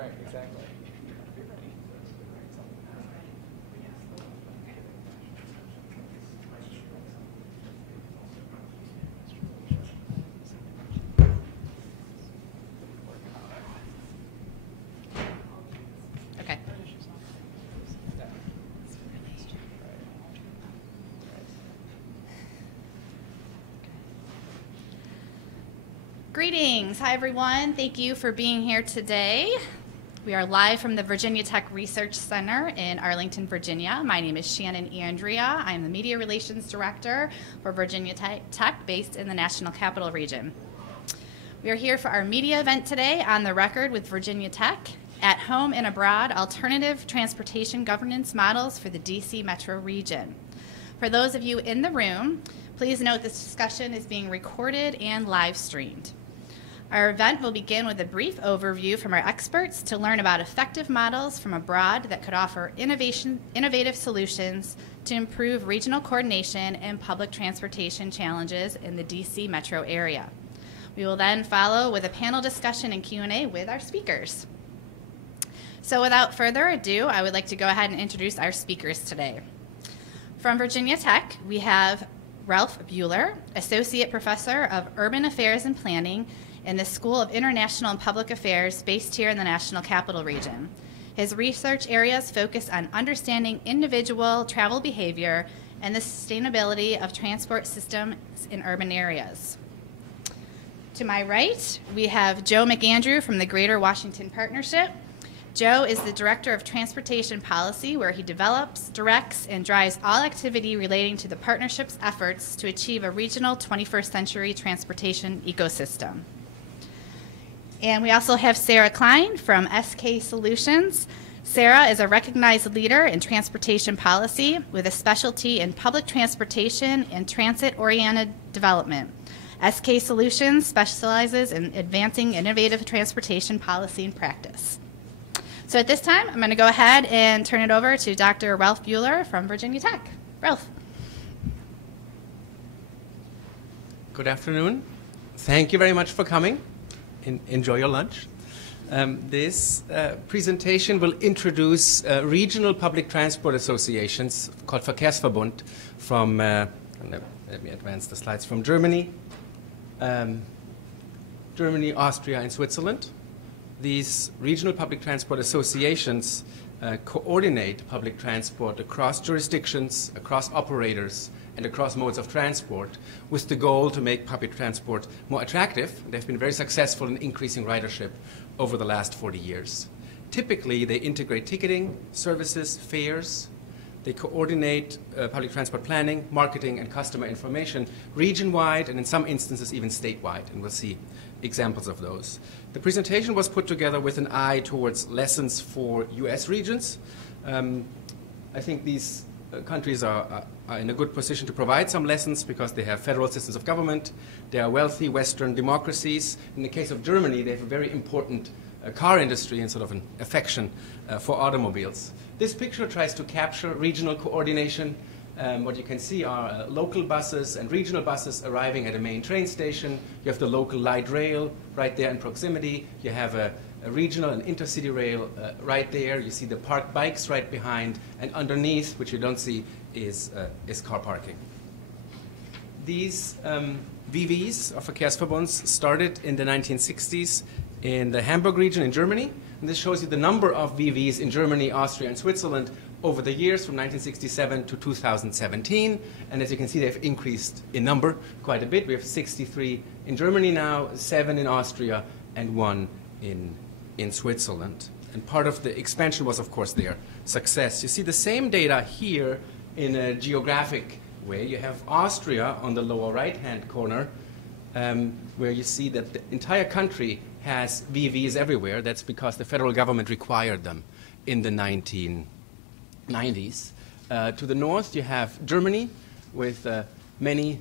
Right, exactly. Okay. Greetings. Hi, everyone. Thank you for being here today. We are live from the Virginia Tech Research Center in Arlington, Virginia. My name is Shannon Andrea. I'm the Media Relations Director for Virginia Tech, based in the National Capital Region. We are here for our media event today, On the Record with Virginia Tech, At Home and Abroad, Alternative Transportation Governance Models for the DC Metro Region. For those of you in the room, please note this discussion is being recorded and live streamed. Our event will begin with a brief overview from our experts to learn about effective models from abroad that could offer innovative solutions to improve regional coordination and public transportation challenges in the DC metro area. We will then follow with a panel discussion and Q&A with our speakers. So without further ado, I would like to go ahead and introduce our speakers today. From Virginia Tech, we have Ralph Buehler, Associate Professor of Urban Affairs and Planning in the School of International and Public Affairs based here in the National Capital Region. His research areas focus on understanding individual travel behavior and the sustainability of transport systems in urban areas. To my right, we have Joe McAndrew from the Greater Washington Partnership. Joe is the Director of Transportation Policy, where he develops, directs, and drives all activity relating to the partnership's efforts to achieve a regional 21st century transportation ecosystem. And we also have Sara Kline from SK Solutions. Sara is a recognized leader in transportation policy with a specialty in public transportation and transit-oriented development. SK Solutions specializes in advancing innovative transportation policy and practice. So at this time, I'm going to go ahead and turn it over to Dr. Ralph Buehler from Virginia Tech. Ralph. Good afternoon. Thank you very much for coming. Enjoy your lunch. This presentation will introduce regional public transport associations called Verkehrsverbund from, let me advance the slides, from Germany, Austria, and Switzerland. These regional public transport associations coordinate public transport across jurisdictions, across operators, and across modes of transport with the goal to make public transport more attractive. They've been very successful in increasing ridership over the last 40 years. Typically, they integrate ticketing, services, fares. They coordinate public transport planning, marketing, and customer information region-wide and in some instances even statewide, and we'll see examples of those. The presentation was put together with an eye towards lessons for US regions. I think these countries are in a good position to provide some lessons because they have federal systems of government. They are wealthy Western democracies. In the case of Germany, they have a very important car industry and sort of an affection for automobiles. This picture tries to capture regional coordination. What you can see are local buses and regional buses arriving at a main train station. You have the local light rail right there in proximity. You have a regional and intercity rail right there. You see the parked bikes right behind. And underneath, which you don't see, is car parking. These VIEs, or Verkehrsverbunds, started in the 1960s in the Hamburg region in Germany. And this shows you the number of VIEs in Germany, Austria, and Switzerland over the years from 1967 to 2017. And as you can see, they've increased in number quite a bit. We have 63 in Germany now, 7 in Austria, and 1 in Switzerland. And part of the expansion was, of course, their success. You see the same data here in a geographic way. You have Austria on the lower right-hand corner, where you see that the entire country has VIEs everywhere. That's because the federal government required them in the 1990s. To the north, you have Germany with many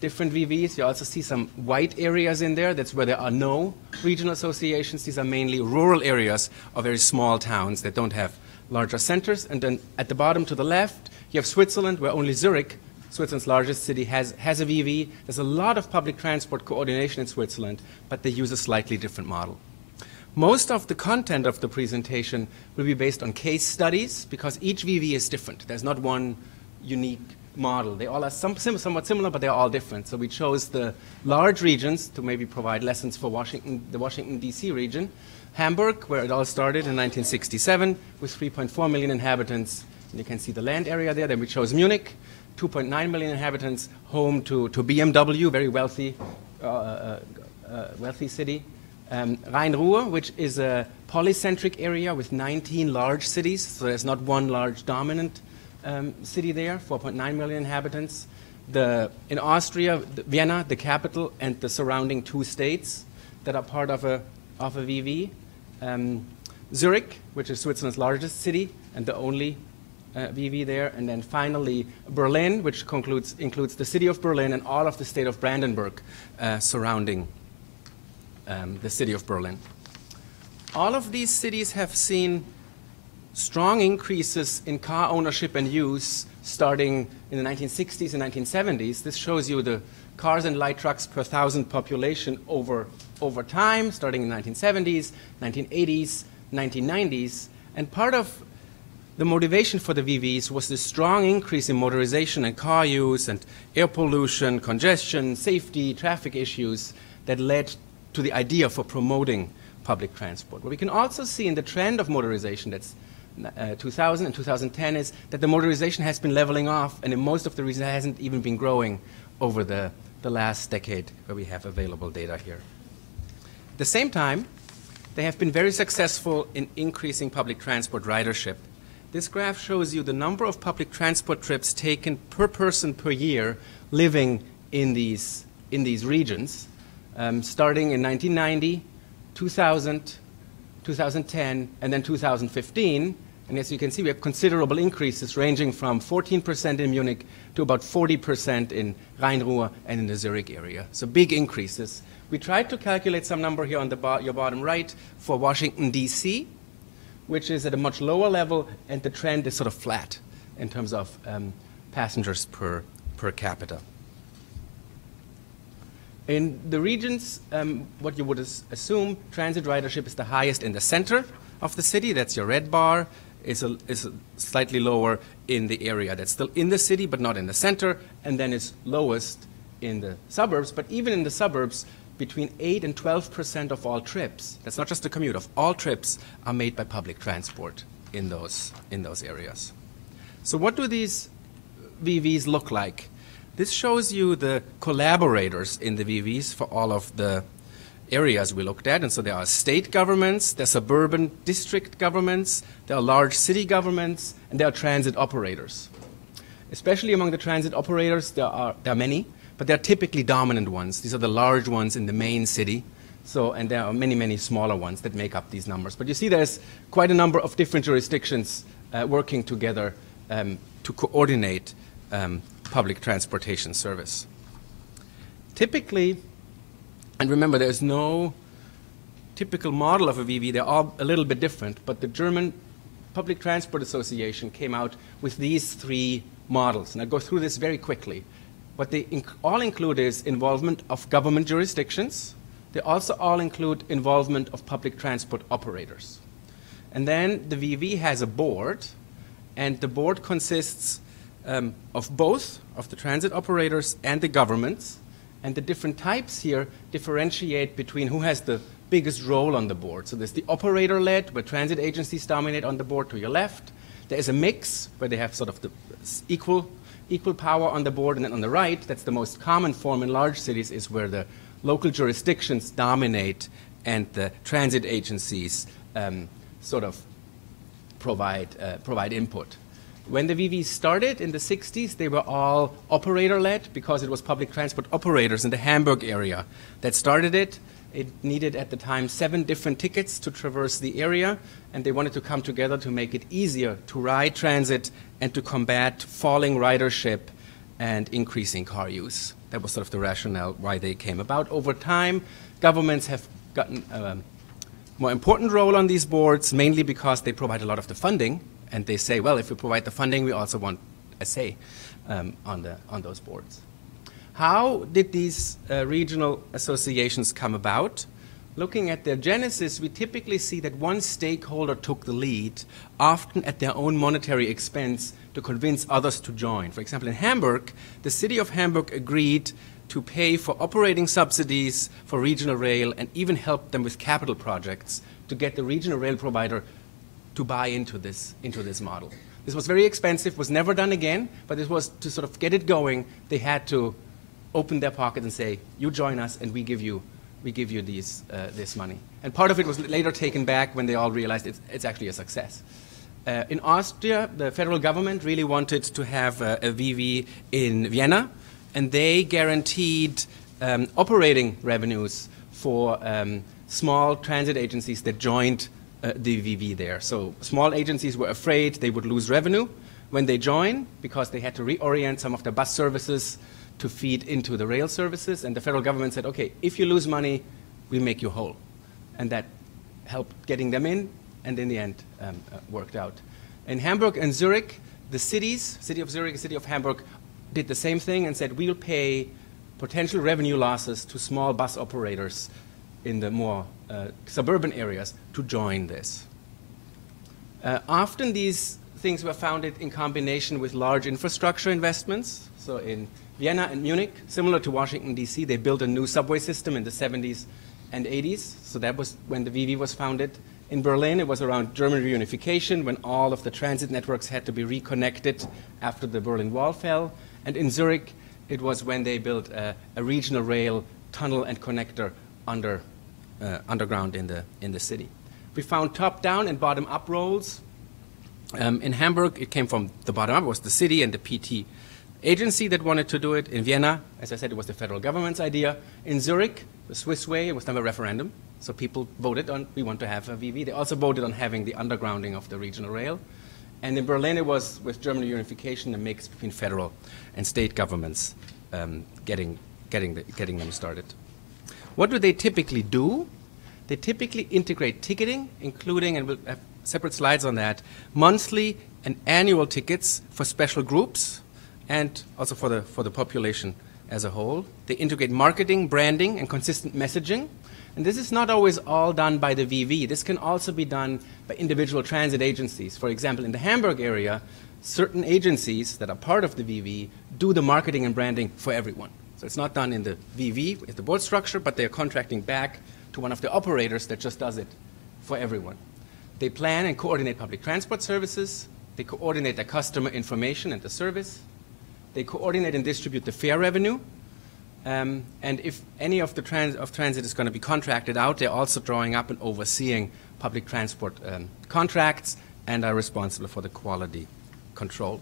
different VIEs. You also see some white areas in there. That's where there are no regional associations. These are mainly rural areas of very small towns that don't have larger centers. And then at the bottom to the left, you have Switzerland, where only Zurich, Switzerland's largest city, has a VIE. There's a lot of public transport coordination in Switzerland, but they use a slightly different model. Most of the content of the presentation will be based on case studies because each VV is different. There's not one unique model. They all are somewhat similar, but they're all different. So we chose the large regions to maybe provide lessons for the Washington, D.C. region. Hamburg, where it all started in 1967 with 3.4 million inhabitants. And you can see the land area there. Then we chose Munich, 2.9 million inhabitants, home to BMW, very wealthy city. Rhine-Ruhr, which is a polycentric area with 19 large cities. So there's not one large dominant city there, 4.9 million inhabitants. In Austria, Vienna, the capital, and the surrounding 2 states that are part of a VV. Zurich, which is Switzerland's largest city and the only VV there. And then finally, Berlin, which includes the city of Berlin and all of the state of Brandenburg surrounding the city of Berlin. All of these cities have seen strong increases in car ownership and use starting in the 1960s and 1970s. This shows you the cars and light trucks per 1,000 population over time, starting in the 1970s, 1980s, 1990s. And part of the motivation for the VVs was the strong increase in motorization and car use and air pollution, congestion, safety, traffic issues that led to the idea for promoting public transport. What we can also see in the trend of motorization, that's 2000 and 2010, is that the motorization has been leveling off, and in most of the regions it hasn't even been growing over the last decade where we have available data here. At the same time, they have been very successful in increasing public transport ridership. This graph shows you the number of public transport trips taken per person per year living in these regions, starting in 1990, 2000, 2010, and then 2015. And as you can see, we have considerable increases ranging from 14% in Munich to about 40% in Rhine-Ruhr and in the Zurich area. So big increases. We tried to calculate some number here on your bottom right for Washington, D.C., which is at a much lower level, and the trend is sort of flat in terms of passengers per capita. In the regions, what you would assume, transit ridership is the highest in the center of the city. That's your red bar. Is slightly lower in the area that's still in the city but not in the center, and then it's lowest in the suburbs. But even in the suburbs, between 8 and 12% of all trips, that's not just a commute, of all trips are made by public transport in those areas. So what do these VVs look like? This shows you the collaborators in the VVs for all of the areas we looked at. And so there are state governments, there are suburban district governments, there are large city governments, and there are transit operators. Especially among the transit operators, there are many, but there are typically dominant ones. These are the large ones in the main city. And there are many, many smaller ones that make up these numbers. But you see there's quite a number of different jurisdictions working together to coordinate public transportation service. Typically, and remember, there's no typical model of a VV. They're all a little bit different. But the German Public Transport Association came out with these 3 models. And I'll go through this very quickly. What they all include is involvement of government jurisdictions. They also all include involvement of public transport operators. And then the VV has a board. And the board consists of both of the transit operators and the governments. And the different types here differentiate between who has the biggest role on the board. So there's the operator-led, where transit agencies dominate on the board to your left. There is a mix, where they have sort of the equal power on the board. And then on the right, that's the most common form in large cities, is where the local jurisdictions dominate and the transit agencies sort of provide input. When the VVs started in the 60s, they were all operator-led because it was public transport operators in the Hamburg area that started it. It needed at the time 7 different tickets to traverse the area, and they wanted to come together to make it easier to ride transit and to combat falling ridership and increasing car use. That was sort of the rationale why they came about. Over time, governments have gotten a more important role on these boards, mainly because they provide a lot of the funding. And they say, well, if we provide the funding, we also want a say on those boards. How did these regional associations come about? looking at their genesis, we typically see that one stakeholder took the lead, often at their own monetary expense, to convince others to join. For example, in Hamburg, the city of Hamburg agreed to pay for operating subsidies for regional rail and even help them with capital projects to get the regional rail provider to buy into this model. This was very expensive, was never done again, but this was to sort of get it going. They had to open their pocket and say, you join us and we give you this money. And part of it was later taken back when they all realized it's actually a success. In Austria, the federal government really wanted to have a VV in Vienna, and they guaranteed operating revenues for small transit agencies that joined the VV there. So small agencies were afraid they would lose revenue when they join because they had to reorient some of their bus services to feed into the rail services. And the federal government said, okay, if you lose money, we make you whole. And that helped getting them in, and in the end worked out. In Hamburg and Zurich, the cities, city of Zurich, city of Hamburg, did the same thing and said, we'll pay potential revenue losses to small bus operators in the more suburban areas to join this. Often these things were founded in combination with large infrastructure investments. So in Vienna and Munich, similar to Washington, D.C., they built a new subway system in the 70s and 80s. So that was when the VV was founded. In Berlin, it was around German reunification, when all of the transit networks had to be reconnected after the Berlin Wall fell. And in Zurich, it was when they built a regional rail tunnel and connector underground in the city. We found top-down and bottom-up roles. In Hamburg, it came from the bottom up. It was the city and the PT agency that wanted to do it. In Vienna, as I said, it was the federal government's idea. In Zurich, the Swiss way, it was done by referendum. So people voted on, we want to have a VV. They also voted on having the undergrounding of the regional rail. And in Berlin, it was, with German unification, a mix between federal and state governments getting them started. What do they typically do? They typically integrate ticketing, including, and we'll have separate slides on that, monthly and annual tickets for special groups and also for the population as a whole. They integrate marketing, branding, and consistent messaging. And this is not always all done by the VV. This can also be done by individual transit agencies. For example, in the Hamburg area, certain agencies that are part of the VV do the marketing and branding for everyone. So it's not done in the VV, with the board structure, but they're contracting back to one of the operators that just does it for everyone. They plan and coordinate public transport services. They coordinate the customer information and the service. They coordinate and distribute the fare revenue. And if any of the transit is going to be contracted out, they're also drawing up and overseeing public transport contracts and are responsible for the quality control.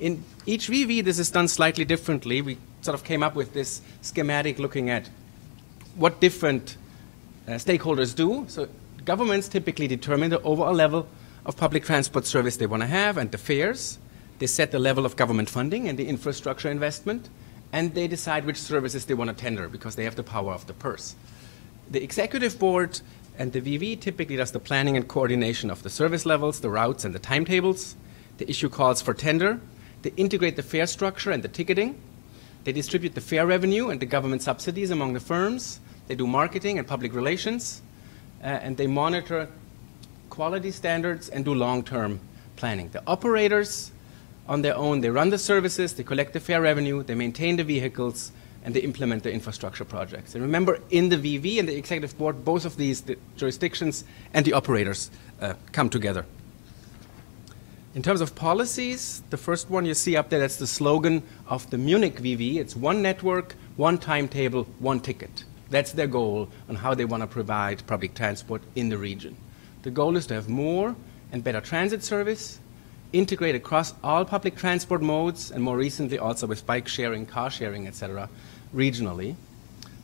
In each VV, this is done slightly differently. We sort of came up with this schematic looking at what different stakeholders do. So governments typically determine the overall level of public transport service they want to have and the fares. They set the level of government funding and the infrastructure investment. And they decide which services they want to tender because they have the power of the purse. The executive board and the VV typically does the planning and coordination of the service levels, the routes, and the timetables. They issue calls for tender. They integrate the fare structure and the ticketing. They distribute the fare revenue and the government subsidies among the firms. They do marketing and public relations. And they monitor quality standards and do long-term planning. The operators, on their own, they run the services, they collect the fare revenue, they maintain the vehicles, and they implement the infrastructure projects. And remember, in the VV and the executive board, both of these, the jurisdictions and the operators, come together. In terms of policies, the first one you see up there, that's the slogan of the Munich VV. It's one network, one timetable, one ticket. That's their goal on how they want to provide public transport in the region. The goal is to have more and better transit service, integrate across all public transport modes, and more recently also with bike sharing, car sharing, etc., regionally.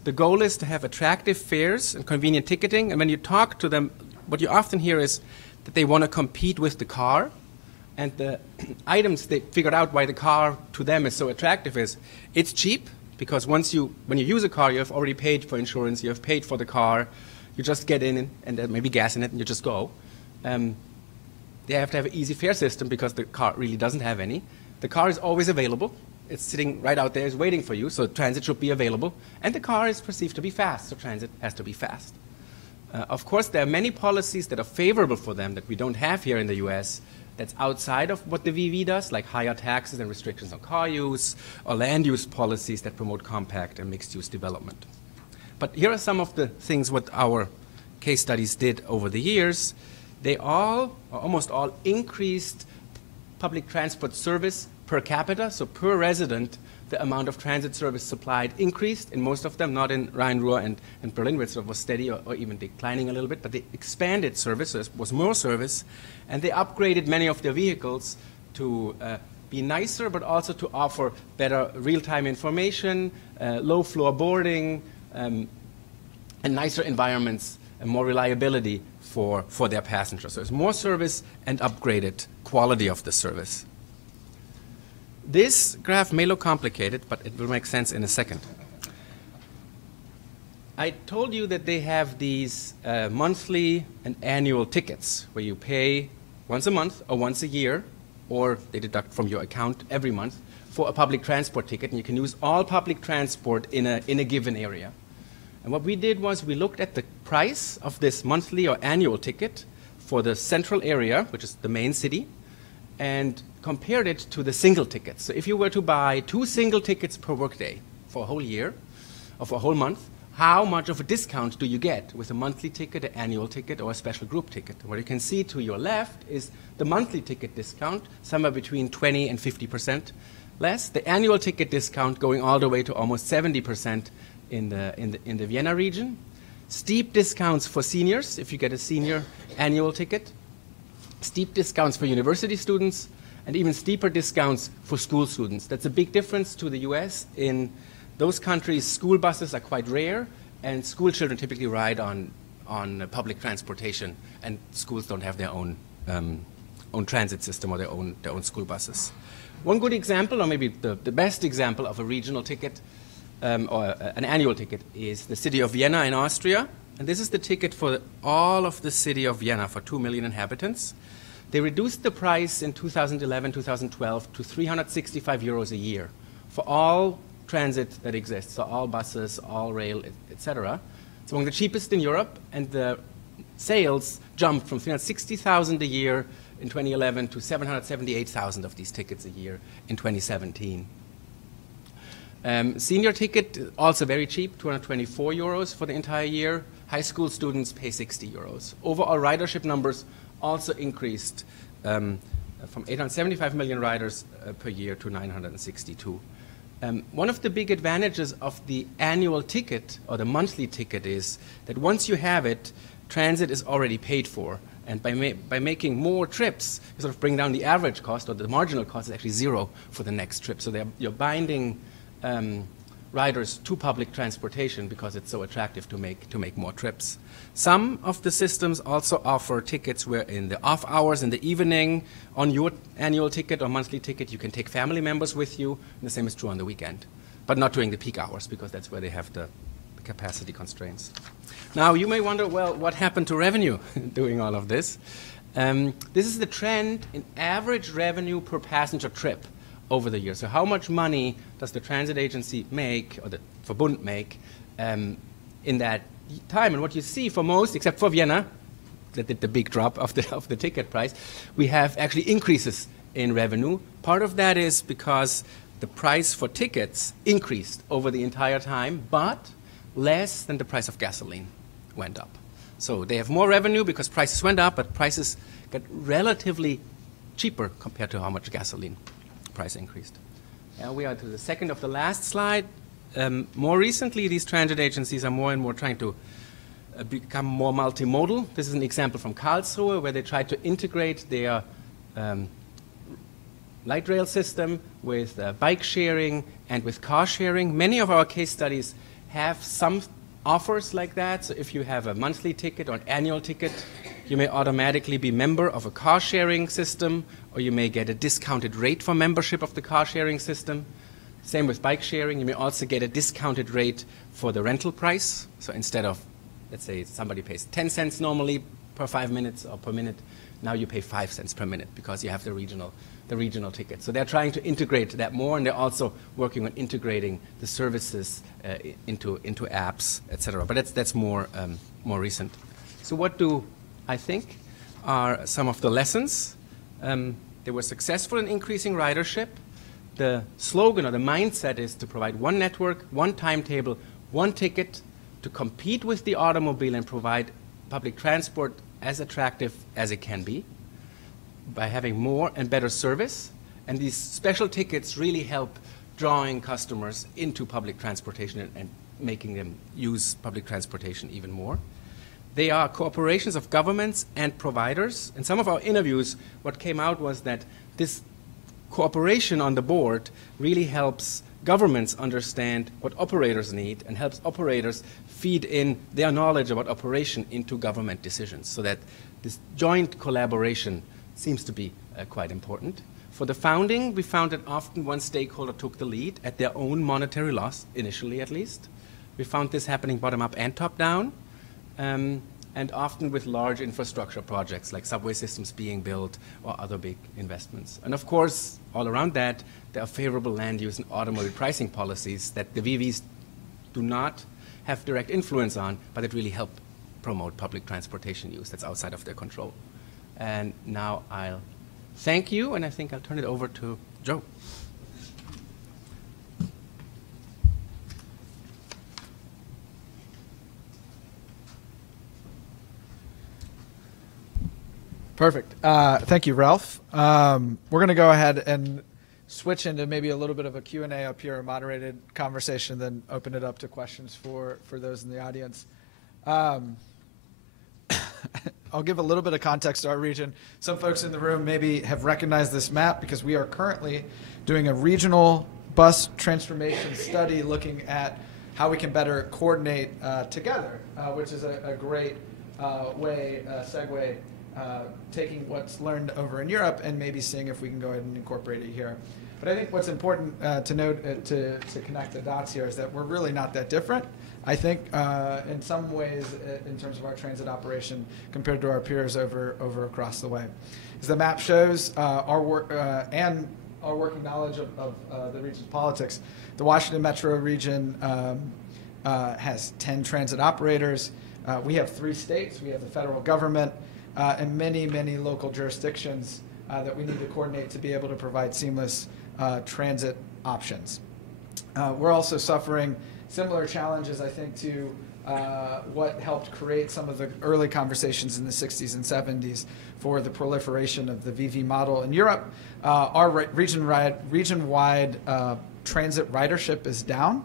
The goal is to have attractive fares and convenient ticketing, and when you talk to them, what you often hear is that they want to compete with the car, and the items they figured out why the car to them is so attractive is it's cheap, because when you use a car, you have already paid for insurance, you have paid for the car, you just get in and there may be gas in it and you just go. They have to have an easy fare system because the car really doesn't have any. The car is always available. it's sitting right out there, is waiting for you, so transit should be available. And the car is perceived to be fast, so transit has to be fast. Of course, there are many policies that are favorable for them that we don't have here in the US that's outside of what the VV does, like higher taxes and restrictions on car use, or land use policies that promote compact and mixed-use development. But here are some of the things what our case studies did over the years. They all, or almost all, increased public transport service per capita, so per resident, the amount of transit service supplied increased in most of them, not in Rhine-Ruhr and Berlin, where it sort of was steady or even declining a little bit, but they expanded service, so there was more service, and they upgraded many of their vehicles to be nicer, but also to offer better real-time information, low-floor boarding, and nicer environments and more reliability for their passengers. So it's more service and upgraded quality of the service. This graph may look complicated, but it will make sense in a second. I told you that they have these monthly and annual tickets where you pay once a month or once a year, or they deduct from your account every month for a public transport ticket, and you can use all public transport in a given area. And what we did was we looked at the price of this monthly or annual ticket for the central area, which is the main city, and compared it to the single tickets. So if you were to buy 2 single tickets per workday for a whole year, or for a whole month, how much of a discount do you get with a monthly ticket, an annual ticket, or a special group ticket? What you can see to your left is the monthly ticket discount, somewhere between 20 and 50% less. The annual ticket discount going all the way to almost 70% in the Vienna region. Steep discounts for seniors, if you get a senior annual ticket. Steep discounts for university students, and even steeper discounts for school students. That's a big difference to the US. In those countries, school buses are quite rare, and school children typically ride on public transportation, and schools don't have their own transit system or their own school buses. One good example, or maybe the best example of a regional ticket or an annual ticket, is the city of Vienna in Austria. And this is the ticket for all of the city of Vienna for 2 million inhabitants. They reduced the price in 2011, 2012 to 365 euros a year for all transit that exists, so all buses, all rail, etc. It's among the cheapest in Europe, and the sales jumped from 360,000 a year in 2011 to 778,000 of these tickets a year in 2017. Senior ticket, also very cheap, 224 euros for the entire year. High school students pay 60 euros. Overall ridership numbers also increased from 875 million riders per year to 962. One of the big advantages of the annual ticket or the monthly ticket is that once you have it, transit is already paid for. And by making more trips, you sort of bring down the average cost, or the marginal cost is actually zero for the next trip. So you're binding riders to public transportation because it's so attractive to make more trips. Some of the systems also offer tickets where in the off hours in the evening, on your annual ticket or monthly ticket, you can take family members with you, and the same is true on the weekend, but not during the peak hours because that's where they have the capacity constraints. Now, you may wonder, well, what happened to revenue doing all of this? This is the trend in average revenue per passenger trip over the years. So how much money does the transit agency make, or the Verbund make, in that time? And what you see for most, except for Vienna, that did the big drop of the ticket price, we have actually increases in revenue. Part of that is because the price for tickets increased over the entire time, but less than the price of gasoline went up. So they have more revenue because prices went up, but prices got relatively cheaper compared to how much gasoline price increased. Now we are to the second of the last slide. More recently, these transit agencies are more and more trying to become more multimodal. This is an example from Karlsruhe, where they try to integrate their light rail system with bike sharing and with car sharing. Many of our case studies have some offers like that. So if you have a monthly ticket or an annual ticket, you may automatically be member of a car sharing system, or you may get a discounted rate for membership of the car sharing system. Same with bike sharing. You may also get a discounted rate for the rental price. So instead of, let's say, somebody pays 10 cents normally per 5 minutes or per minute, now you pay 5 cents per minute because you have the regional ticket. So they're trying to integrate that more, and they're also working on integrating the services into apps, etc. But that's more recent. So what do I think are some of the lessons? They were successful in increasing ridership. The slogan or the mindset is to provide one network, one timetable, one ticket to compete with the automobile and provide public transport as attractive as it can be by having more and better service. And these special tickets really help drawing customers into public transportation and making them use public transportation even more. They are cooperations of governments and providers. In some of our interviews, what came out was that this cooperation on the board really helps governments understand what operators need and helps operators feed in their knowledge about operation into government decisions, so that this joint collaboration seems to be quite important. For the founding, we found that often one stakeholder took the lead at their own monetary loss, initially at least. We found this happening bottom-up and top-down, and often with large infrastructure projects like subway systems being built or other big investments. And of course, all around that, there are favorable land use and automobile pricing policies that the VIEs do not have direct influence on, but that really help promote public transportation use that's outside of their control. And now I'll thank you, and I think I'll turn it over to Joe. Perfect. Thank you, Ralph. We're going to go ahead and switch into maybe a little bit of a Q&A up here, a moderated conversation, then open it up to questions for those in the audience. I'll give a little bit of context to our region. Some folks in the room maybe have recognized this map because we are currently doing a regional bus transformation study looking at how we can better coordinate together, which is a great segue, taking what's learned over in Europe and maybe seeing if we can go ahead and incorporate it here. But I think what's important to note, to connect the dots here, is that we're really not that different. I think in some ways, in terms of our transit operation compared to our peers over across the way. As the map shows, our work and our working knowledge of the region's politics, the Washington Metro region has 10 transit operators. We have 3 states. We have the federal government and many, many local jurisdictions that we need to coordinate to be able to provide seamless transit options. We're also suffering similar challenges, I think, to what helped create some of the early conversations in the 60s and 70s for the proliferation of the VV model in Europe. Our region-wide transit ridership is down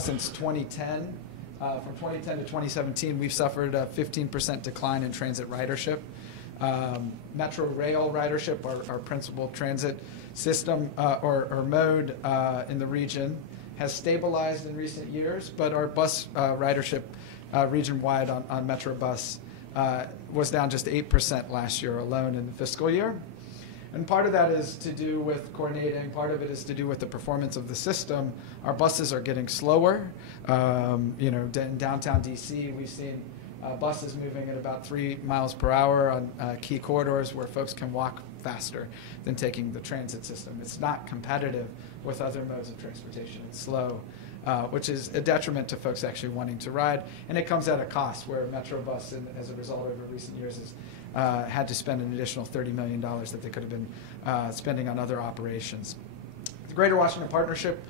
since 2010. From 2010 to 2017, we've suffered a 15% decline in transit ridership. Metro rail ridership, our principal transit system or mode in the region, has stabilized in recent years, but our bus ridership region-wide on Metro bus was down just 8% last year alone in the fiscal year. And part of that is to do with coordinating. Part of it is to do with the performance of the system. Our buses are getting slower. In downtown DC, we've seen buses moving at about 3 miles per hour on key corridors where folks can walk faster than taking the transit system. It's not competitive with other modes of transportation. It's slow, which is a detriment to folks actually wanting to ride. And it comes at a cost where Metrobus, as a result over recent years, has had to spend an additional $30 million that they could have been spending on other operations. The Greater Washington Partnership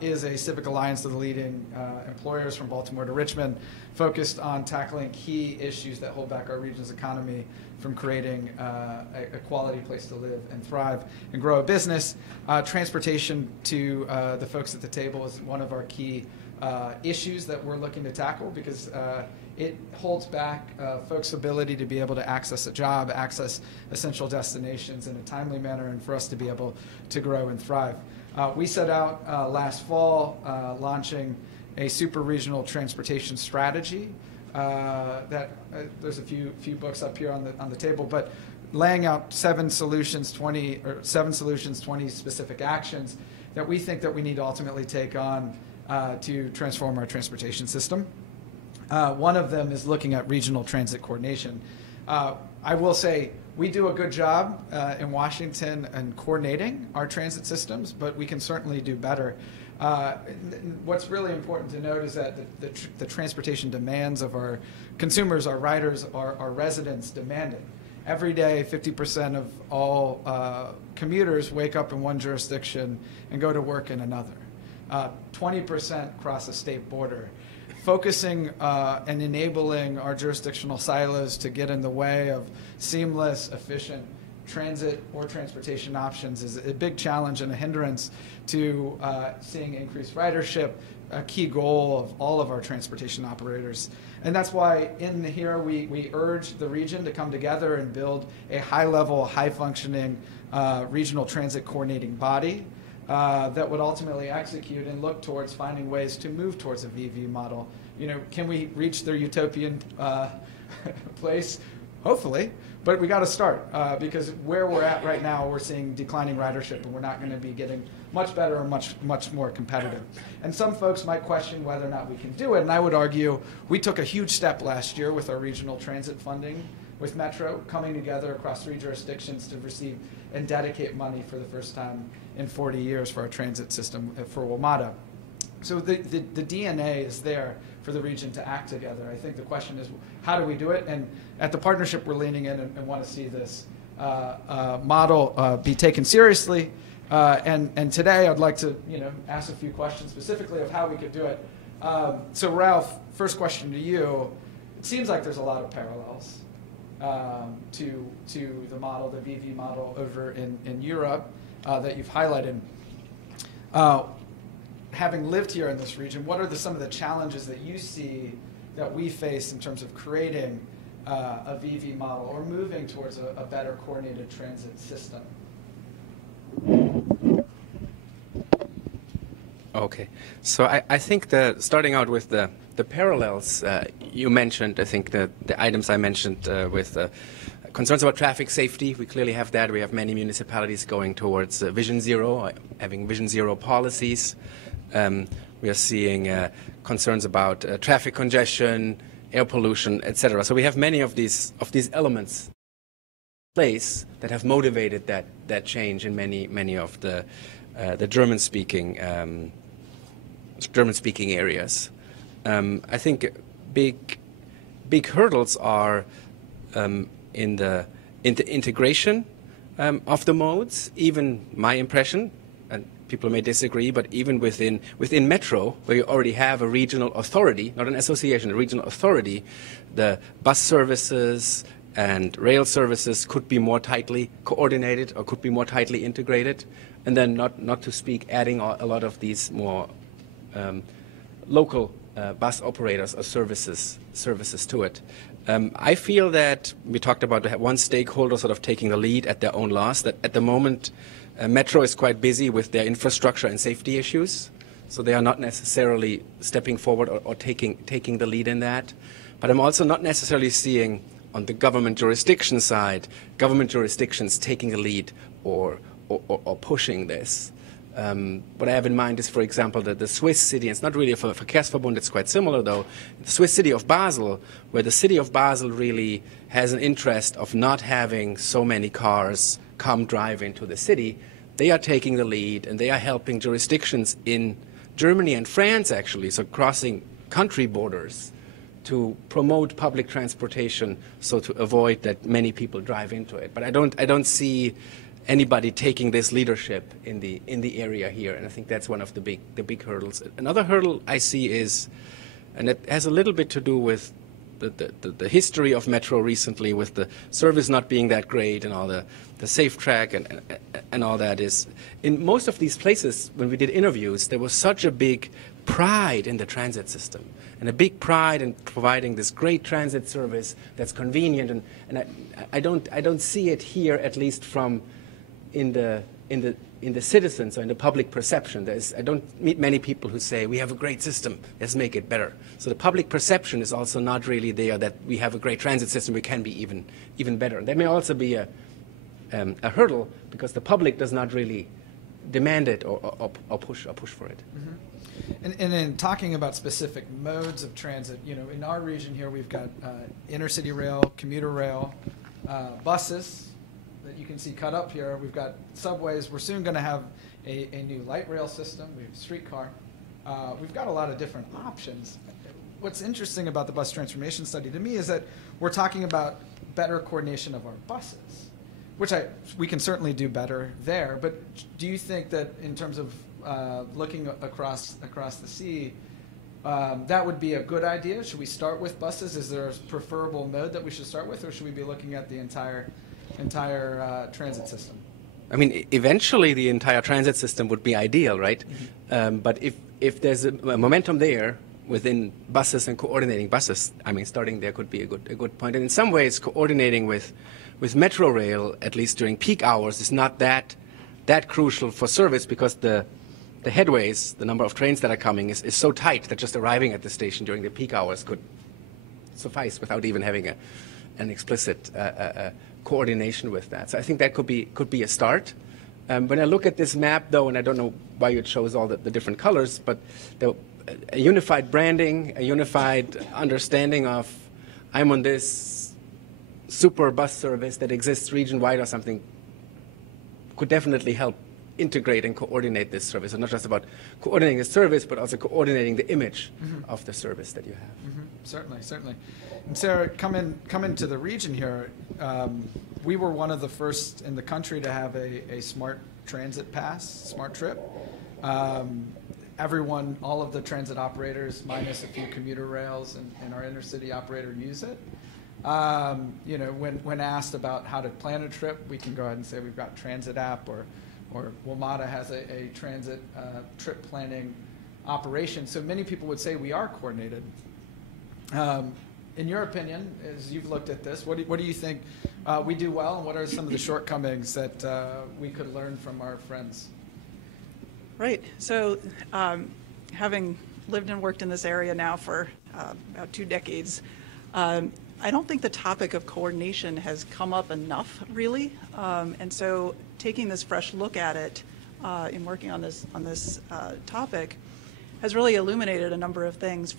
is a civic alliance of the leading employers from Baltimore to Richmond, focused on tackling key issues that hold back our region's economy from creating a quality place to live and thrive and grow a business. Transportation to the folks at the table is one of our key issues that we're looking to tackle, because it holds back folks' ability to be able to access a job, access essential destinations in a timely manner, and for us to be able to grow and thrive. We set out last fall launching a super regional transportation strategy that there's a few books up here on the table, but laying out 7 solutions, 20 specific actions that we think that we need to ultimately take on to transform our transportation system. One of them is looking at regional transit coordination. I will say we do a good job in Washington in coordinating our transit systems, but we can certainly do better. What's really important to note is that the transportation demands of our consumers, our riders, our residents demand it. Every day, 50% of all commuters wake up in one jurisdiction and go to work in another. 20% cross a state border. Focusing and enabling our jurisdictional silos to get in the way of seamless, efficient transit or transportation options is a big challenge and a hindrance to seeing increased ridership, a key goal of all of our transportation operators. And that's why in here we urge the region to come together and build a high-level, high-functioning regional transit coordinating body that would ultimately execute and look towards finding ways to move towards a VV model. Can we reach their utopian place? Hopefully, but we got to start because where we're at right now, we're seeing declining ridership, and we're not going to be getting much better or much more competitive. And some folks might question whether or not we can do it, and I would argue we took a huge step last year with our regional transit funding with Metro, coming together across 3 jurisdictions to receive and dedicate money for the first time in 40 years for our transit system for WMATA. So the DNA is there for the region to act together. I think the question is, how do we do it? And at the partnership, we're leaning in and want to see this model be taken seriously. And today, I'd like to ask a few questions specifically of how we could do it. So Ralph, first question to you. It seems like there's a lot of parallels to the model, the VV model over in Europe that you've highlighted. Having lived here in this region, what are some of the challenges that you see that we face in terms of creating a VV model or moving towards a better coordinated transit system? Okay, so I think starting out with the parallels you mentioned, I think the items I mentioned with concerns about traffic safety, we clearly have that. We have many municipalities going towards Vision Zero, having Vision Zero policies. We are seeing concerns about traffic congestion, air pollution, etc. So we have many of these elements in place that have motivated that change in many of the German-speaking areas. I think big hurdles are in the integration of the modes. Even my impression, and people may disagree, but even within Metro, where you already have a regional authority, not an association, a regional authority, the bus services and rail services could be more tightly coordinated or could be more tightly integrated. And then not to speak adding a lot of these more local bus operators or services to it. I feel that we talked about one stakeholder sort of taking the lead at their own loss, that at the moment Metro is quite busy with their infrastructure and safety issues, so they are not necessarily stepping forward or taking the lead in that. But I'm also not necessarily seeing on the government jurisdiction side, government jurisdictions taking the lead or pushing this. What I have in mind is, for example, the Swiss city, it's not really for Verkehrsverbund, it's quite similar though, the Swiss city of Basel, where the city of Basel really has an interest of not having so many cars come drive into the city. They are taking the lead and they are helping jurisdictions in Germany and France actually, so crossing country borders, to promote public transportation, so to avoid that many people drive into it. But I don't see anybody taking this leadership in the area here, and I think that's one of the big hurdles. Another hurdle I see is, and it has a little bit to do with the history of Metro recently, with the service not being that great and all the safe track and all that, is in most of these places when we did interviews, there was such a big pride in the transit system and a big pride in providing this great transit service that's convenient, and I don't see it here, at least from in the citizens or in the public perception. I don't meet many people who say we have a great system, let's make it better. So the public perception is also not really there that we have a great transit system, we can be even better. That may also be a hurdle because the public does not really demand it or push for it. Mm-hmm. And in talking about specific modes of transit, in our region here, we've got intercity rail, commuter rail, buses that you can see cut up here. We've got subways. We're soon going to have a new light rail system. We have streetcar. We've got a lot of different options. What's interesting about the bus transformation study to me is that we're talking about better coordination of our buses, which we can certainly do better there. But do you think that in terms of looking across the sea, that would be a good idea? Should we start with buses? Is there a preferable mode that we should start with, or should we be looking at the entire transit system? I mean, eventually the entire transit system would be ideal, right? Mm-hmm. But if there's a momentum there within buses and coordinating buses, I mean, starting there could be a good point. And in some ways, coordinating with metro rail, at least during peak hours, is not that crucial for service, because the headways, the number of trains that are coming, is so tight that just arriving at the station during the peak hours could suffice without even having an explicit coordination with that. So I think that could be a start. When I look at this map, though, and I don't know why it shows all the different colors, but a unified branding, a unified understanding of I'm on this super bus service that exists region-wide or something could definitely help integrate and coordinate this service. And not just about coordinating the service, but also coordinating the image of the service that you have. Certainly, certainly. And Sara, coming to the region here, we were one of the first in the country to have a smart transit pass, smart trip. Everyone, all of the transit operators, minus a few commuter rails and our intercity operator, use it. When asked about how to plan a trip, we can go ahead and say we've got Transit app, or WMATA has a transit trip planning operation. So many people would say we are coordinated. In your opinion, as you've looked at this, what do you think we do well, and what are some of the shortcomings that we could learn from our friends? Right. So having lived and worked in this area now for about 2 decades, I don't think the topic of coordination has come up enough, really. And so taking this fresh look at it in working on this topic has really illuminated a number of things.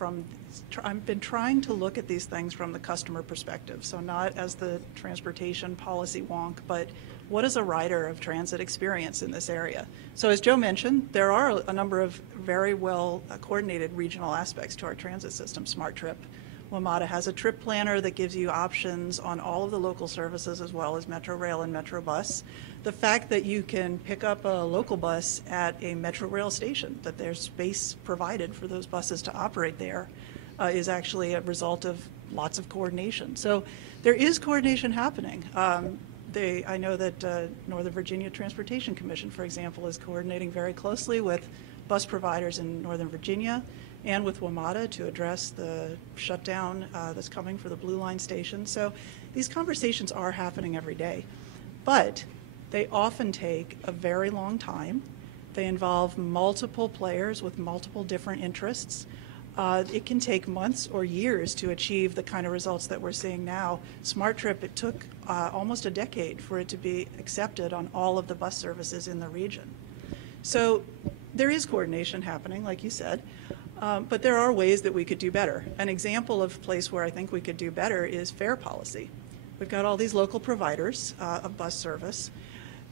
I've been trying to look at these things from the customer perspective, so not as the transportation policy wonk, but what is a rider of transit experience in this area? So as Joe mentioned, there are a number of very well coordinated regional aspects to our transit system. Smart Trip. WMATA has a trip planner that gives you options on all of the local services, as well as Metro Rail and Metro Bus. The fact that you can pick up a local bus at a Metro Rail station, that there's space provided for those buses to operate there, is actually a result of lots of coordination. So there is coordination happening. I know that Northern Virginia Transportation Commission, for example, is coordinating very closely with bus providers in Northern Virginia and with WMATA to address the shutdown that's coming for the Blue Line station. So these conversations are happening every day, but they often take a very long time. They involve multiple players with multiple different interests. It can take months or years to achieve the kind of results that we're seeing now. Smart Trip, it took almost a decade for it to be accepted on all of the bus services in the region. So there is coordination happening, like you said, but there are ways that we could do better. An example of a place where I think we could do better is fare policy. We've got all these local providers of bus service.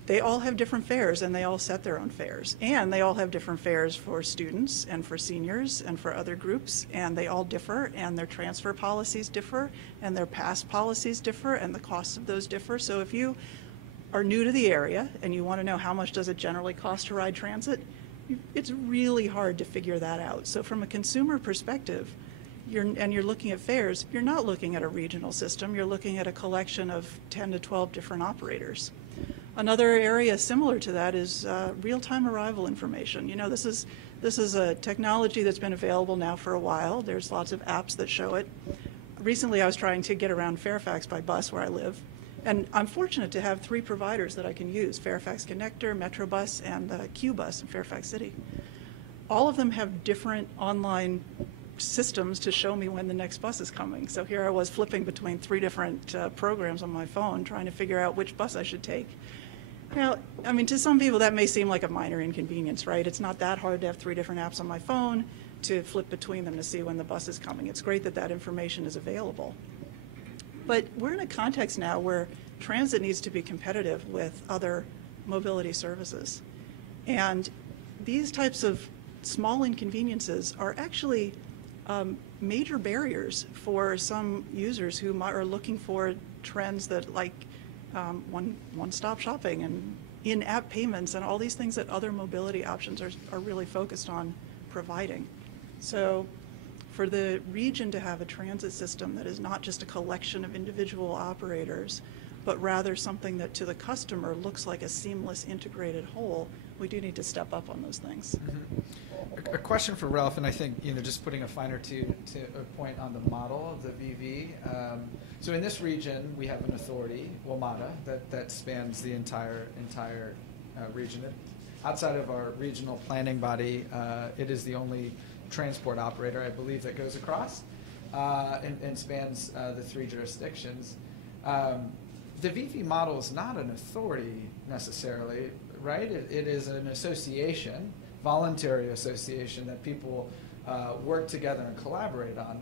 They all have different fares, and they all set their own fares. And they all have different fares for students and for seniors and for other groups, and they all differ, and their transfer policies differ, and their pass policies differ, and the costs of those differ. So if you are new to the area and you want to know how much does it generally cost to ride transit, it's really hard to figure that out. So from a consumer perspective, you're looking at fares, you're not looking at a regional system, you're looking at a collection of 10 to 12 different operators. Another area similar to that is real-time arrival information. You know, this is a technology that's been available now for a while. There's lots of apps that show it. Recently, I was trying to get around Fairfax by bus, where I live, and I'm fortunate to have 3 providers that I can use: Fairfax Connector, Metro Bus, and Q Bus in Fairfax City. All of them have different online systems to show me when the next bus is coming. So here I was flipping between 3 different programs on my phone, trying to figure out which bus I should take. Now, I mean, to some people that may seem like a minor inconvenience, right? It's not that hard to have 3 different apps on my phone to flip between them to see when the bus is coming. It's great that that information is available. But we're in a context now where transit needs to be competitive with other mobility services. And these types of small inconveniences are actually major barriers for some users who are looking for trends that like one-stop shopping and in-app payments and all these things that other mobility options are really focused on providing. So for the region to have a transit system that is not just a collection of individual operators, but rather something that to the customer looks like a seamless integrated whole, we do need to step up on those things. Mm-hmm. A question for Ralph, and I think just putting a finer to a point on the model of the VV. So in this region, we have an authority, WMATA, that spans the entire region. Outside of our regional planning body, it is the only transport operator, I believe, that goes across and spans the 3 jurisdictions. The VV model is not an authority necessarily, right? It is an association, voluntary association that people work together and collaborate on.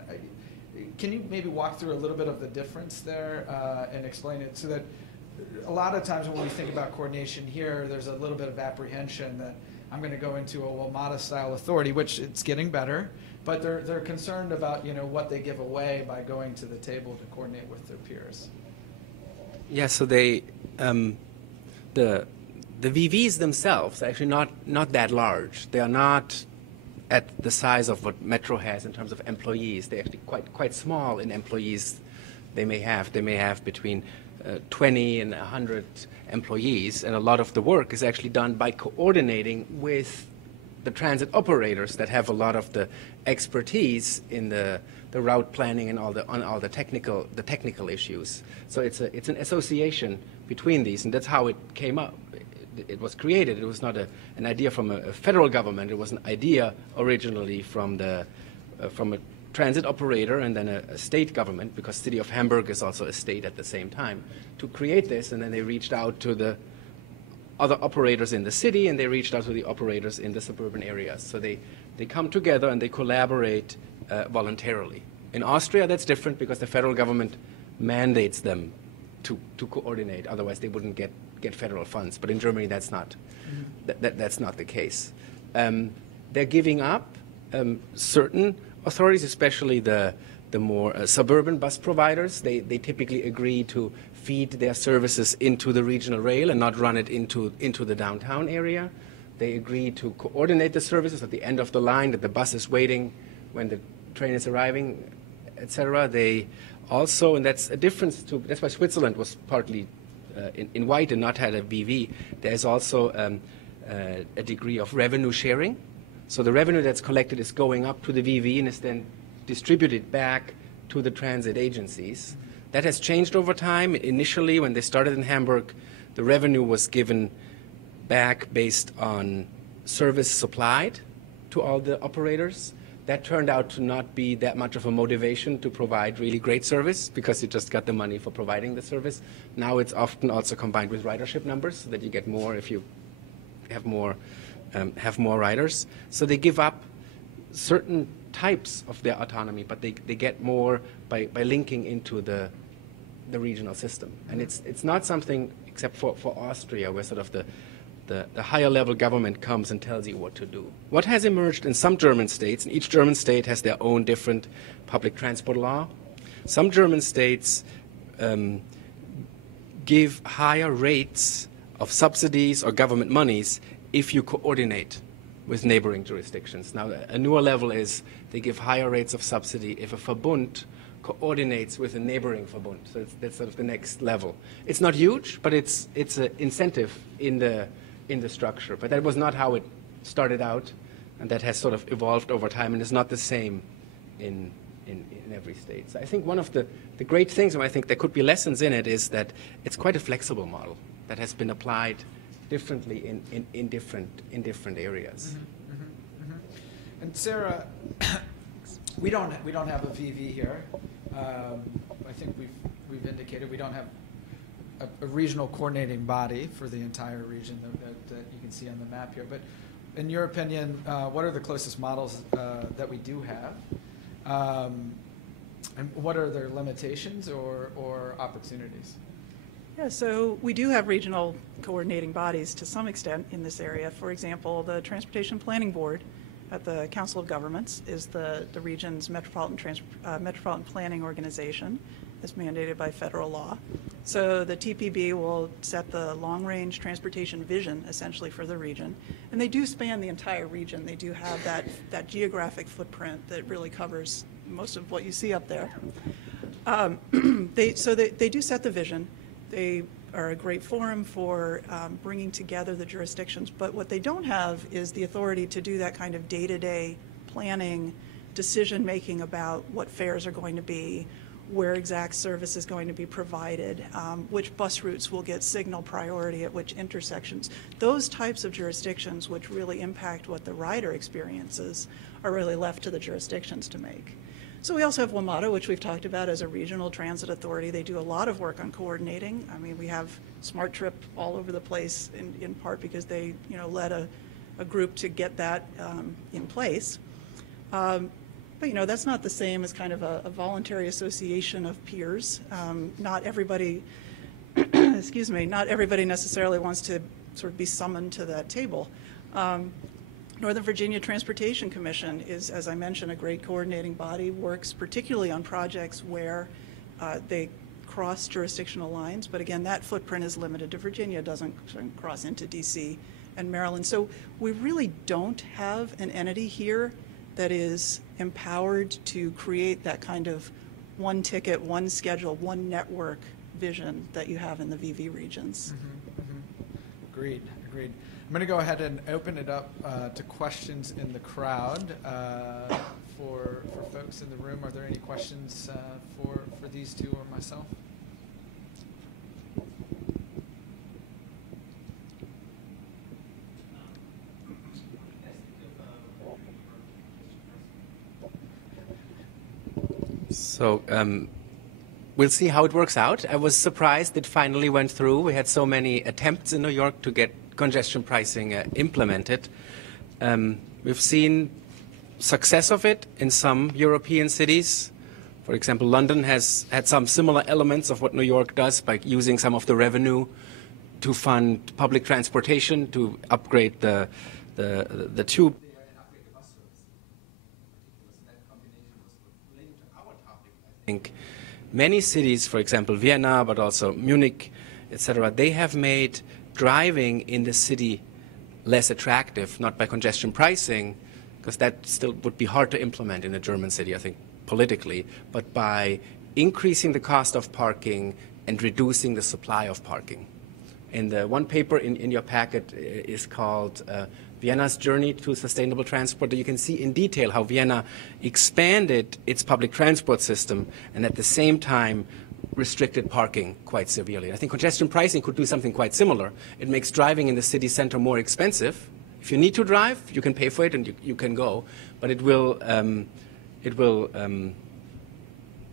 Can you maybe walk through a little bit of the difference there and explain it so that a lot of times when we think about coordination here, there's a little bit of apprehension that I'm going to go into a WMATA-style authority, which it's getting better, but they're concerned about what they give away by going to the table to coordinate with their peers. Yeah, so the VVs themselves are actually not that large. They are not at the size of what Metro has in terms of employees. They're actually quite small in employees they may have. They may have between 20 and 100 employees, and a lot of the work is actually done by coordinating with the transit operators that have a lot of the expertise in the route planning and on all the technical issues. So it's an association between these, and that's how it came up. It was created. It was not an idea from a federal government. It was an idea originally from a transit operator and then a state government, because City of Hamburg is also a state at the same time, to create this. And then they reached out to the other operators in the city, and they reached out to the operators in the suburban areas. So they come together and they collaborate voluntarily. In Austria, that's different because the federal government mandates them to coordinate. Otherwise, they wouldn't get federal funds. But in Germany, that's not that's not the case. They're giving up certain authorities, especially the more suburban bus providers. They typically agree to feed their services into the regional rail and not run it into the downtown area. They agree to coordinate the services at the end of the line, that the bus is waiting when the train is arriving, etc. They also, and that's a difference to, that's why Switzerland was partly in white and not had a VV. There is also a degree of revenue sharing. So the revenue that's collected is going up to the VV and is then distributed back to the transit agencies. That has changed over time. Initially, when they started in Hamburg, the revenue was given back based on service supplied to all the operators. That turned out to not be that much of a motivation to provide really great service, because you just got the money for providing the service. Now it's often also combined with ridership numbers, so that you get more if you have more riders. So they give up certain types of their autonomy, but they get more by linking into the regional system. And it's not something, except for Austria, where sort of the higher level government comes and tells you what to do. What has emerged in some German states, and each German state has their own different public transport law. Some German states give higher rates of subsidies or government monies if you coordinate with neighboring jurisdictions. Now, a newer level is they give higher rates of subsidy if a Verbund coordinates with a neighboring Verbund. So that's sort of the next level. It's not huge, but it's an incentive in the structure. But that was not how it started out, and that has sort of evolved over time, and is not the same in every state. So I think one of the great things, and I think there could be lessons in it, is that it's quite a flexible model that has been applied differently in different areas. Mm-hmm, mm-hmm, mm-hmm. And Sara, we don't have a VV here. I think we've indicated we don't have a regional coordinating body for the entire region that you can see on the map here. But in your opinion, what are the closest models that we do have? And what are their limitations or opportunities? Yeah, so we do have regional coordinating bodies to some extent in this area. For example, the Transportation Planning Board at the Council of Governments is the region's metropolitan planning organization. It's mandated by federal law. So the TPB will set the long-range transportation vision, essentially, for the region. And they do span the entire region. They do have that geographic footprint that really covers most of what you see up there. They do set the vision. They are a great forum for bringing together the jurisdictions, but what they don't have is the authority to do that kind of day-to-day planning, decision-making about what fares are going to be, where exact service is going to be provided, which bus routes will get signal priority at which intersections. Those types of jurisdictions, which really impact what the rider experiences, are really left to the jurisdictions to make. So we also have WMATA, which we've talked about as a regional transit authority. They do a lot of work on coordinating. I mean, we have Smart Trip all over the place, in part because they, led a group to get that in place. But that's not the same as kind of a voluntary association of peers. Not everybody, excuse me, not everybody necessarily wants to sort of be summoned to that table. Northern Virginia Transportation Commission is, as I mentioned, a great coordinating body, works particularly on projects where they cross jurisdictional lines, but again, that footprint is limited to Virginia, doesn't cross into DC and Maryland. So we really don't have an entity here that is empowered to create that kind of one ticket, one schedule, one network vision that you have in the VV regions. Mm-hmm, mm-hmm. Agreed. I'm going to go ahead and open it up to questions in the crowd. For folks in the room, are there any questions for these two or myself? So we'll see how it works out. I was surprised it finally went through. We had so many attempts in New York to get congestion pricing implemented. We've seen success of it in some European cities. For example, London has had some similar elements of what New York does by using some of the revenue to fund public transportation, to upgrade the tube. I think many cities, for example, Vienna, but also Munich, etc., they have made driving in the city less attractive, not by congestion pricing, because that still would be hard to implement in a German city, I think, politically, but by increasing the cost of parking and reducing the supply of parking. And the one paper in your packet is called Vienna's Journey to Sustainable Transport. You can see in detail how Vienna expanded its public transport system and at the same time restricted parking quite severely. I think congestion pricing could do something quite similar. It makes driving in the city center more expensive. If you need to drive, you can pay for it and you can go, but it will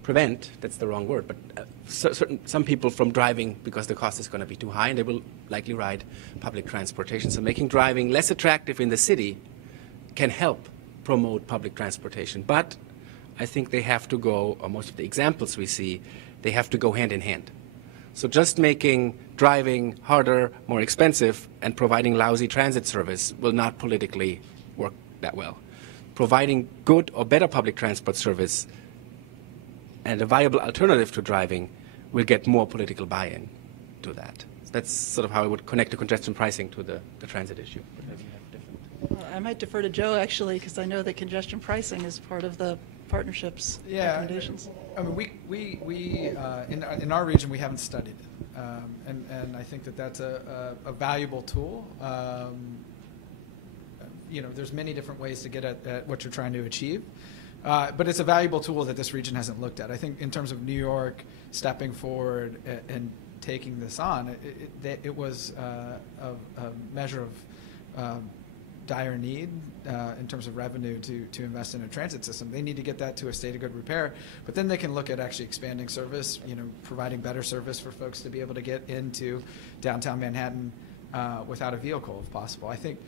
prevent, that's the wrong word, but some people from driving because the cost is going to be too high, and they will likely ride public transportation. So making driving less attractive in the city can help promote public transportation. But I think they have to go, or most of the examples we see, they have to go hand in hand. So just making driving harder, more expensive, and providing lousy transit service will not politically work that well. Providing good or better public transport service and a viable alternative to driving will get more political buy-in to that. So that's sort of how I would connect the congestion pricing to the transit issue. Well, I might defer to Joe, actually, because I know that congestion pricing is part of the partnership's recommendations. I mean, we in our region, we haven't studied it, and I think that that's a valuable tool. There's many different ways to get at what you're trying to achieve. But it's a valuable tool that this region hasn't looked at. I think in terms of New York stepping forward and taking this on, it was a measure of dire need in terms of revenue to invest in a transit system. They need to get that to a state of good repair, but then they can look at actually expanding service, providing better service for folks to be able to get into downtown Manhattan without a vehicle if possible. I think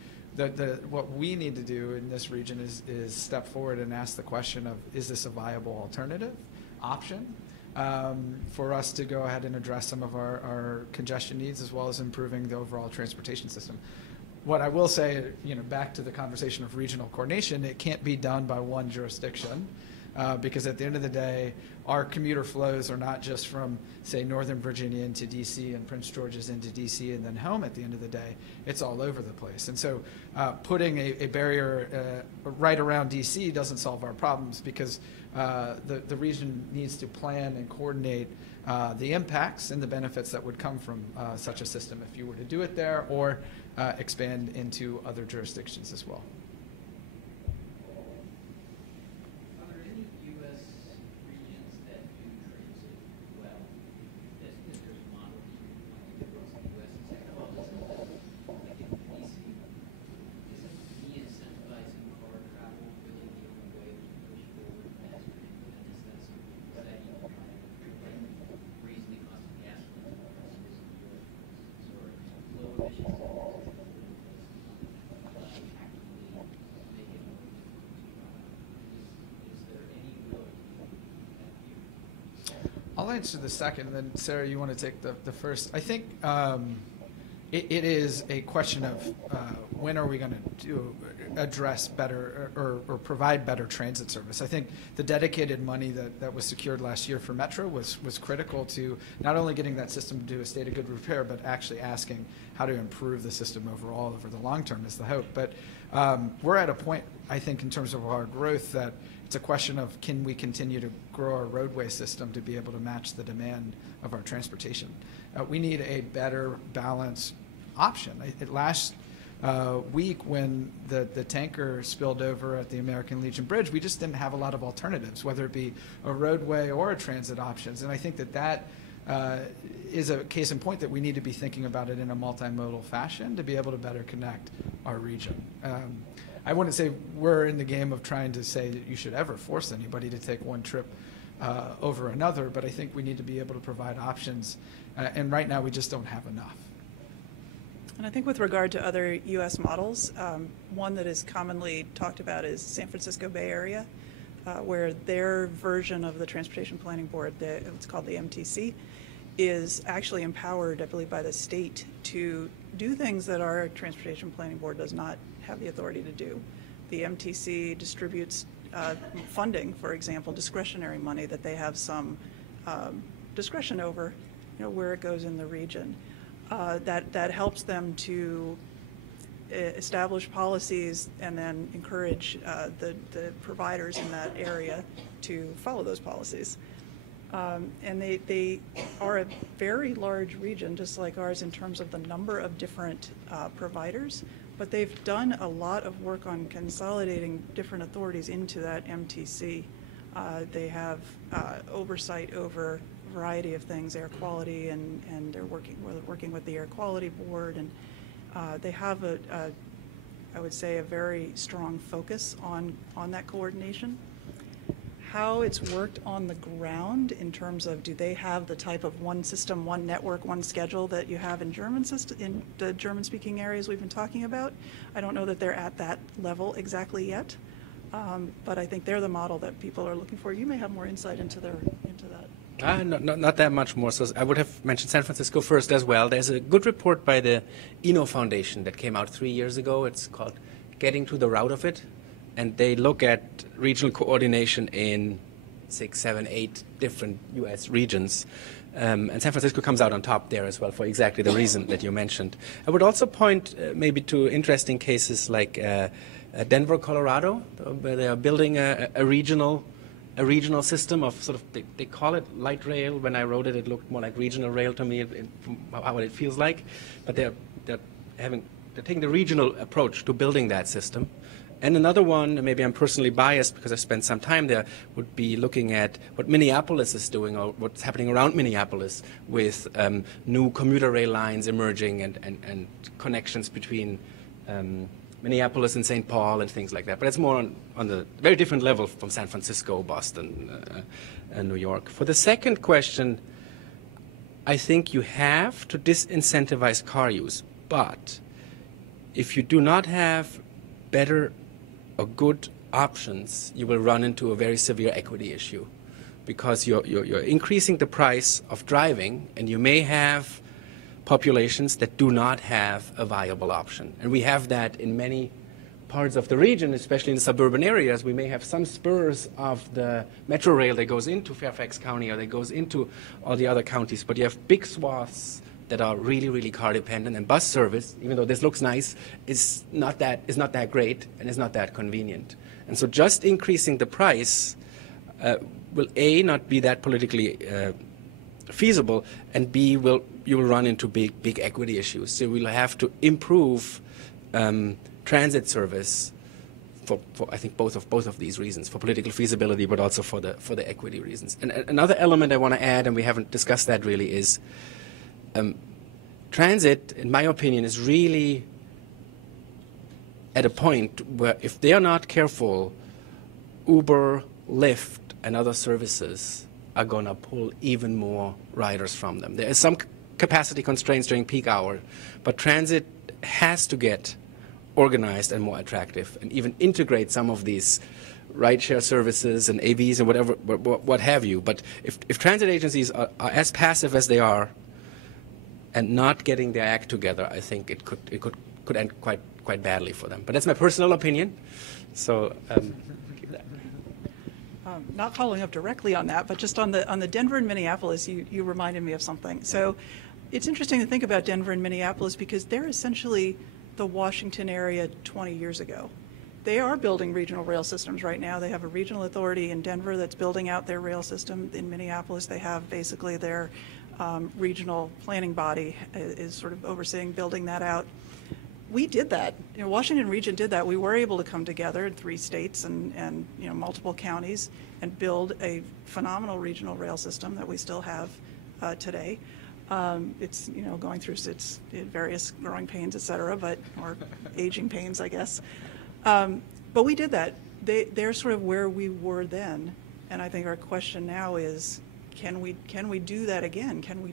what we need to do in this region is step forward and ask the question of, is this a viable alternative option for us to go ahead and address some of our congestion needs as well as improving the overall transportation system. What I will say, back to the conversation of regional coordination, it can't be done by one jurisdiction because at the end of the day, our commuter flows are not just from, say, Northern Virginia into D.C. and Prince George's into D.C. and then home at the end of the day. It's all over the place. And so putting a barrier right around D.C. doesn't solve our problems because the region needs to plan and coordinate the impacts and the benefits that would come from such a system if you were to do it there or expand into other jurisdictions as well. Are there any U.S. regions that do transit well? If there's a model across the U.S. and say, well, like in D.C., isn't de-incentivizing car travel really the only way to push forward mass transit? And is that something that you can try to raise the cost of gasoline prices in the U.S. or low emissions? I'll answer the second, and then Sarah, you want to take the first. I think it is a question of when are we going to address better or provide better transit service. I think the dedicated money that was secured last year for Metro was critical to not only getting that system to a state of good repair, but actually asking how to improve the system overall over the long term is the hope. But we're at a point, I think, in terms of our growth that it's a question of can we continue to grow our roadway system to be able to match the demand of our transportation. We need a better balanced option. Last week when the tanker spilled over at the American Legion Bridge, we just didn't have a lot of alternatives, whether it be a roadway or a transit options. And I think that is a case in point that we need to be thinking about it in a multimodal fashion to be able to better connect our region. I wouldn't say we're in the game of trying to say that you should ever force anybody to take one trip over another, but I think we need to be able to provide options, and right now we just don't have enough. And I think with regard to other U.S. models, one that is commonly talked about is San Francisco Bay Area, where their version of the Transportation Planning Board, it's called the MTC, is actually empowered, I believe, by the state to do things that our Transportation Planning Board does not have the authority to do. The MTC distributes funding, for example, discretionary money that they have some discretion over, where it goes in the region. That helps them to establish policies and then encourage the providers in that area to follow those policies. And they are a very large region, just like ours, in terms of the number of different providers, but they've done a lot of work on consolidating different authorities into that MTC. They have oversight over a variety of things, air quality, and they're working with the Air Quality Board, and they have I would say, a very strong focus on that coordination. How it's worked on the ground in terms of, do they have the type of one system, one network, one schedule that you have in in the German-speaking areas we've been talking about? I don't know that they're at that level exactly yet, but I think they're the model that people are looking for. You may have more insight into that. Not that much more. So I would have mentioned San Francisco first as well. There's a good report by the Eno Foundation that came out 3 years ago. It's called Getting to the Root of It. And they look at regional coordination in 6, 7, 8 different U.S. regions. And San Francisco comes out on top there as well for exactly the reason that you mentioned. I would also point maybe to interesting cases like Denver, Colorado, where they are building a regional system of sort of, they call it light rail. When I wrote it, it looked more like regional rail to me, from how it feels like. But they're taking the regional approach to building that system. And another one, maybe I'm personally biased because I spent some time there, would be looking at what Minneapolis is doing or what's happening around Minneapolis with new commuter rail lines emerging and connections between Minneapolis and St. Paul and things like that. But it's more on the very different level from San Francisco, Boston, and New York. For the second question, I think you have to disincentivize car use. But if you do not have better or good options, you will run into a very severe equity issue, because you're increasing the price of driving, and you may have populations that do not have a viable option. And we have that in many parts of the region, especially in suburban areas. We may have some spurs of the metro rail that goes into Fairfax County or that goes into all the other counties, but you have big swaths that are really, really car dependent, and bus service, even though this looks nice, is not that great and is not that convenient. And so just increasing the price will A, not be that politically feasible, and B, you will run into big equity issues. So we'll have to improve transit service for I think both of these reasons, for political feasibility, but also for the equity reasons. And another element I want to add, and we haven't discussed that really, is transit, in my opinion, is really at a point where if they are not careful, Uber, Lyft, and other services are going to pull even more riders from them. There is some capacity constraints during peak hour, but transit has to get organized and more attractive, and even integrate some of these rideshare services and AVs and whatever, what have you. But if transit agencies are as passive as they are and not getting their act together, I think it could end quite badly for them. But that's my personal opinion. So keep that. Not following up directly on that, but just on the Denver and Minneapolis, you reminded me of something. So it's interesting to think about Denver and Minneapolis, because they're essentially the Washington area 20 years ago. They are building regional rail systems right now. They have a regional authority in Denver that's building out their rail system. In Minneapolis, they have basically their regional planning body is sort of overseeing building that out. We did that. Washington region did that. We were able to come together in 3 states and multiple counties and build a phenomenal regional rail system that we still have today. It's going through its various growing pains, et cetera, or aging pains, I guess. But we did that. They're sort of where we were then, and I think our question now is, can we do that again? Can we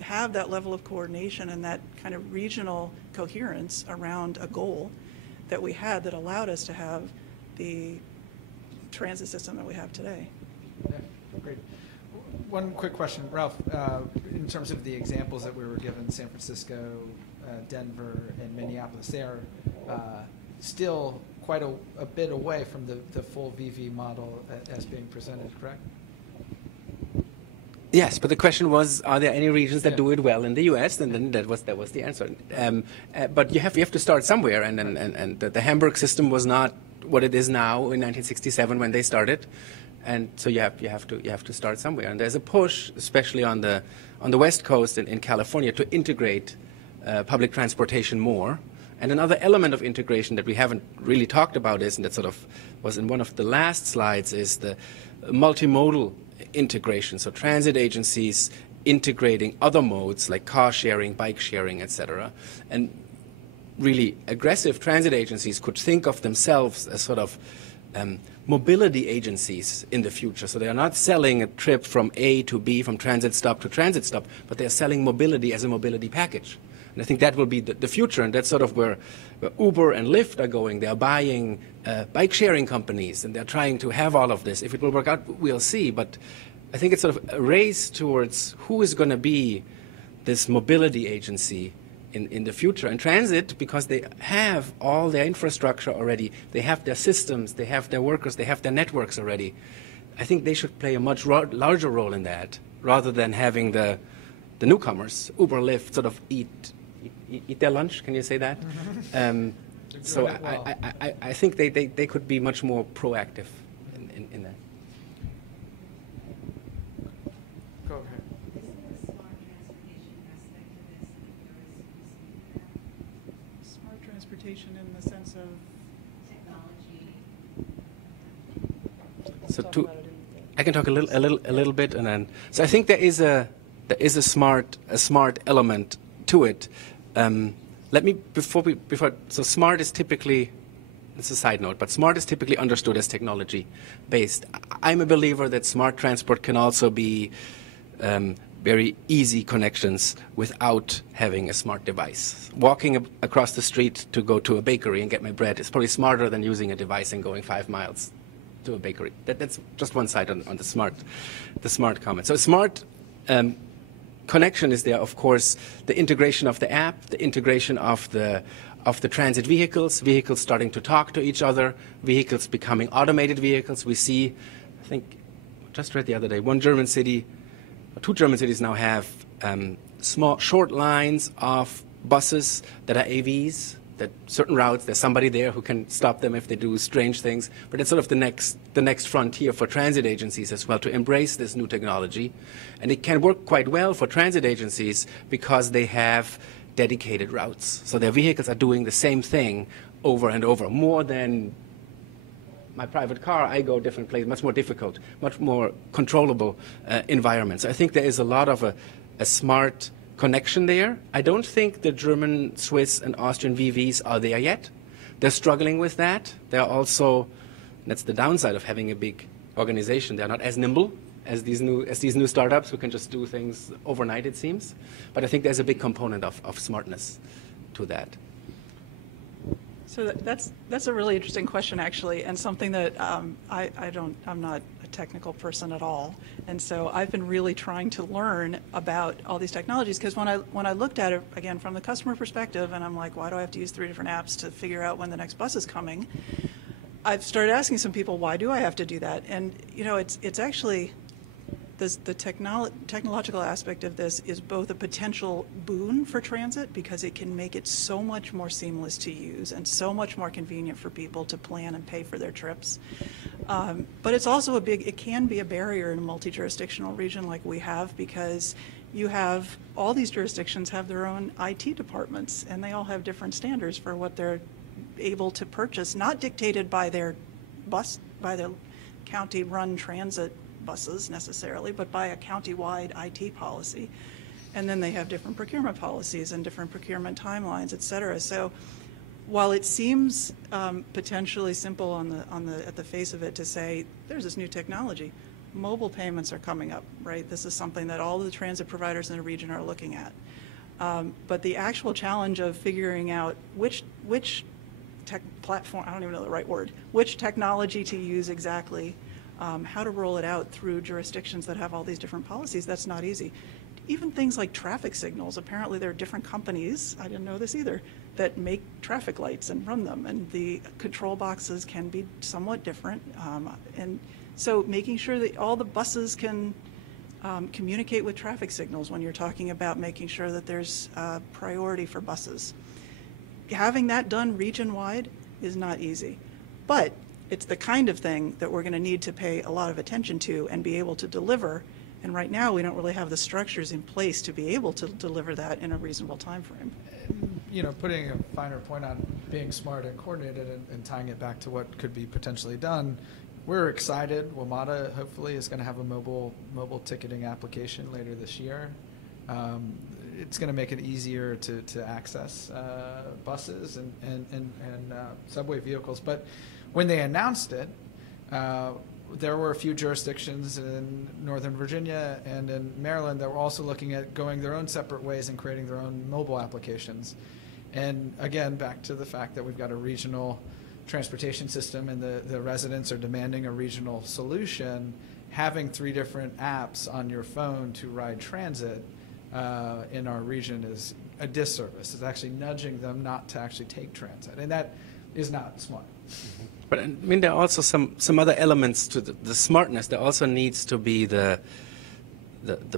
have that level of coordination and that kind of regional coherence around a goal that we had that allowed us to have the transit system that we have today? Yeah, great. One quick question, Ralph, in terms of the examples that we were given, San Francisco, Denver, and Minneapolis, they are still quite a bit away from the full VV model as being presented, correct? Yes, but the question was, are there any regions that do it well in the U.S.? And then that was the answer. But you have to start somewhere, and the Hamburg system was not what it is now in 1967 when they started, and so you have to start somewhere. And there's a push, especially on the West Coast in California, to integrate public transportation more. And another element of integration that we haven't really talked about is, and that sort of was in one of the last slides, is the multimodal integration. So transit agencies integrating other modes like car sharing, bike sharing, etc. And really aggressive transit agencies could think of themselves as sort of mobility agencies in the future. So they are not selling a trip from A to B, from transit stop to transit stop, but they are selling mobility as a mobility package. And I think that will be the future, and that's sort of where Uber and Lyft are going. They are buying bike sharing companies, and they're trying to have all of this. If it will work out, we'll see. But I think it's sort of a race towards who is going to be this mobility agency in the future. And transit, because they have all their infrastructure already, they have their systems, they have their workers, they have their networks already. I think they should play a much larger role in that, rather than having the newcomers, Uber, Lyft, sort of eat their lunch. Can you say that? So well. I think they could be much more proactive in that. Go ahead. Smart transportation in the sense of technology. So I can talk a little bit, and then so I think there is a smart element to it. let me, so smart is typically, it's a side note, but smart is typically understood as technology-based. I'm a believer that smart transport can also be very easy connections without having a smart device. Walking across the street to go to a bakery and get my bread is probably smarter than using a device and going 5 miles to a bakery. That's just one side on the smart comment. So smart connection is there, of course, the integration of the app, the integration of the transit vehicles starting to talk to each other, vehicles becoming automated vehicles. We see, I think, just read the other day, one German city, or 2 German cities now have small, short lines of buses that are AVs, that certain routes, there's somebody there who can stop them if they do strange things. But it's sort of the next frontier for transit agencies as well to embrace this new technology. And it can work quite well for transit agencies because they have dedicated routes. So their vehicles are doing the same thing over and over, more than my private car. I go different places, much more difficult, much more controllable environments. I think there is a lot of a smart connection there. I don't think the German, Swiss, and Austrian VVs are there yet. They're struggling with that. They're also, that's the downside of having a big organization. They're not as nimble as these new startups who can just do things overnight, it seems. But I think there's a big component of smartness to that. So that's a really interesting question, actually, and something that I'm not a technical person at all, and so I've been really trying to learn about all these technologies, because when I looked at it again from the customer perspective, and I'm like, why do I have to use 3 different apps to figure out when the next bus is coming? I've started asking some people, why do I have to do that? And you know, it's actually the technological aspect of this is both a potential boon for transit, because it can make it so much more seamless to use and so much more convenient for people to plan and pay for their trips. But it's also it can be a barrier in a multi-jurisdictional region like we have, because you have, all these jurisdictions have their own IT departments, and they all have different standards for what they're able to purchase, not dictated by their county-run transit buses necessarily, but by a county-wide IT policy. And then they have different procurement policies and different procurement timelines, et cetera. So while it seems potentially simple at the face of it to say, there's this new technology, mobile payments are coming up, right? This is something that all of the transit providers in the region are looking at. But the actual challenge of figuring out which tech platform, I don't even know the right word, which technology to use exactly, how to roll it out through jurisdictions that have all these different policies, that's not easy. Even things like traffic signals, apparently there are different companies, I didn't know this either, that make traffic lights and run them, and the control boxes can be somewhat different. And so making sure that all the buses can communicate with traffic signals when you're talking about making sure that there's priority for buses. Having that done region-wide is not easy, but it's the kind of thing that we're going to need to pay a lot of attention to and be able to deliver. And right now, we don't really have the structures in place to be able to deliver that in a reasonable time frame. You know, putting a finer point on being smart and coordinated and tying it back to what could be potentially done, we're excited. WMATA hopefully is going to have a mobile ticketing application later this year. It's going to make it easier to access buses and subway vehicles. But when they announced it, there were a few jurisdictions in Northern Virginia and in Maryland that were also looking at going their own separate ways and creating their own mobile applications. And again, back to the fact that we've got a regional transportation system and the residents are demanding a regional solution, having 3 different apps on your phone to ride transit in our region is a disservice. It's actually nudging them not to actually take transit, and that is not smart. Mm-hmm. But I mean, there are also some other elements to the smartness. There also needs to be the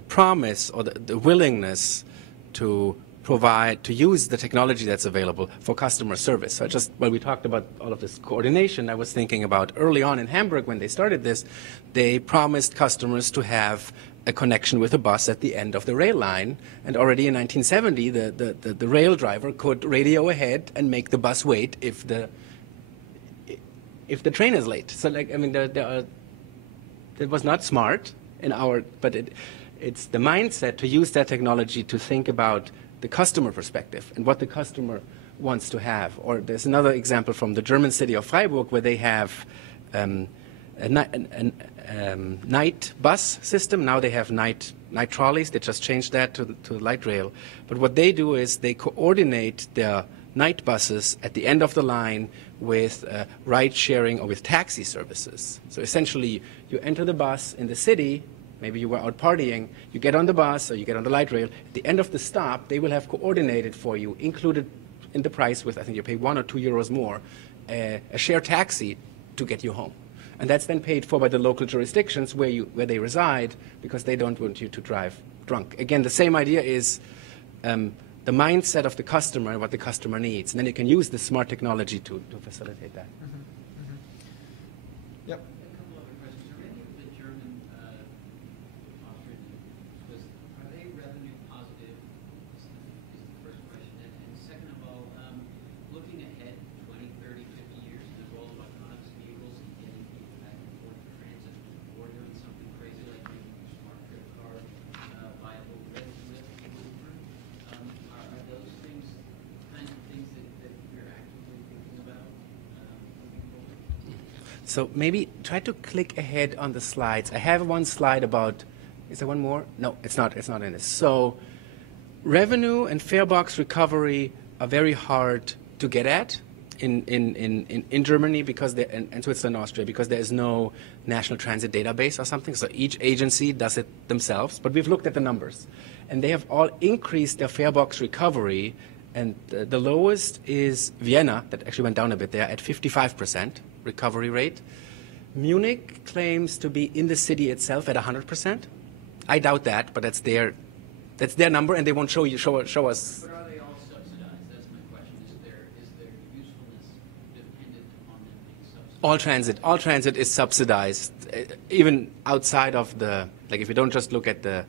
promise or the willingness to provide, to use the technology that's available for customer service. So when we talked about all of this coordination, I was thinking about early on in Hamburg when they started this, they promised customers to have a connection with a bus at the end of the rail line. And already in 1970, the rail driver could radio ahead and make the bus wait if the train is late. So, like, I mean, it was not smart but it's the mindset to use that technology to think about the customer perspective and what the customer wants to have. Or there's another example from the German city of Freiburg where they have a night bus system. Now they have night trolleys. They just changed that to light rail. But what they do is they coordinate their night buses at the end of the line with ride sharing or with taxi services. So essentially, you enter the bus in the city. Maybe you were out partying, you get on the bus or you get on the light rail. At the end of the stop, they will have coordinated for you, included in the price with, I think you pay €1 or €2 more, a shared taxi to get you home. And that's then paid for by the local jurisdictions where they reside, because they don't want you to drive drunk. Again, the same idea is the mindset of the customer and what the customer needs. And then you can use the smart technology to facilitate that. Yep. A couple other questions. Are any of the German, Austrian, are they revenue positive? Is the first question. And second of all, looking ahead 20, 30, 50 years in the role of autonomous vehicles and getting people back and forth to transit, or doing something crazy like making a smart trip car viable with Uber, are those things kinds of things that you're actively thinking about moving forward? So maybe try to click ahead on the slides. I have one slide about, is there one more? No, it's not in this. So revenue and fare box recovery are very hard to get at in Germany because and Switzerland and Austria, because there is no national transit database or something. So each agency does it themselves. But we've looked at the numbers. And they have all increased their fare box recovery. And the lowest is Vienna, that actually went down a bit there, at 55% recovery rate. Munich claims to be in the city itself at 100%. I doubt that, but that's their number, and they won't show us. But are they all subsidized? That's my question. Is their usefulness dependent upon them being subsidized? All transit is subsidized, even outside of if you don't just look at the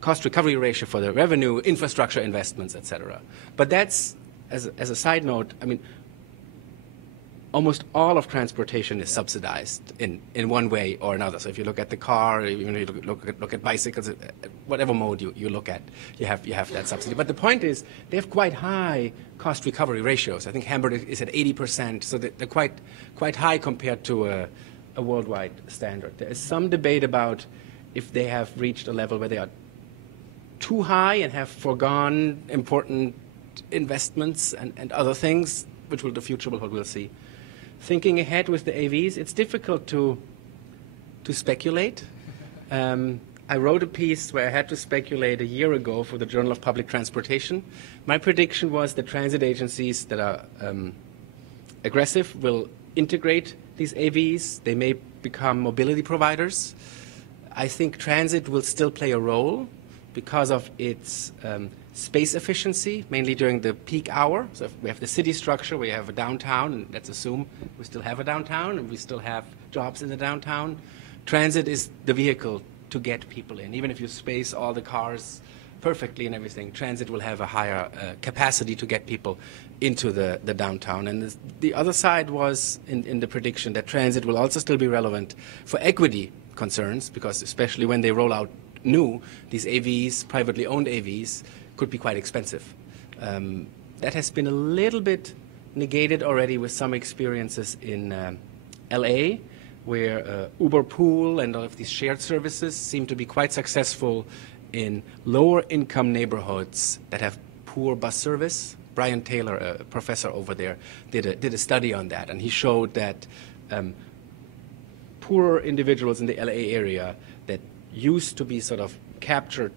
cost recovery ratio for the revenue, infrastructure investments, etc. But that's, as a side note, I mean, almost all of transportation is subsidized in one way or another. So if you look at the car, you look at bicycles, whatever mode you look at, you have that subsidy. But the point is, they have quite high cost recovery ratios. I think Hamburg is at 80%, so they're quite high compared to a worldwide standard. There is some debate about if they have reached a level where they are too high and have foregone important investments and other things, which the future will hold. We'll see. Thinking ahead with the AVs, it's difficult to speculate. I wrote a piece where I had to speculate a year ago for the Journal of Public Transportation. My prediction was that transit agencies that are aggressive will integrate these AVs. They may become mobility providers. I think transit will still play a role because of its space efficiency, mainly during the peak hour. So if we have the city structure, we have a downtown, and let's assume we still have a downtown and we still have jobs in the downtown. Transit is the vehicle to get people in. Even if you space all the cars perfectly and everything, transit will have a higher capacity to get people into the downtown. And the other side was in the prediction that transit will also still be relevant for equity concerns, because especially when they roll out these AVs, privately owned AVs, could be quite expensive. That has been a little bit negated already with some experiences in LA, where Uber Pool and all of these shared services seem to be quite successful in lower income neighborhoods that have poor bus service. Brian Taylor, a professor over there, did a study on that, and he showed that poorer individuals in the LA area that used to be sort of captured,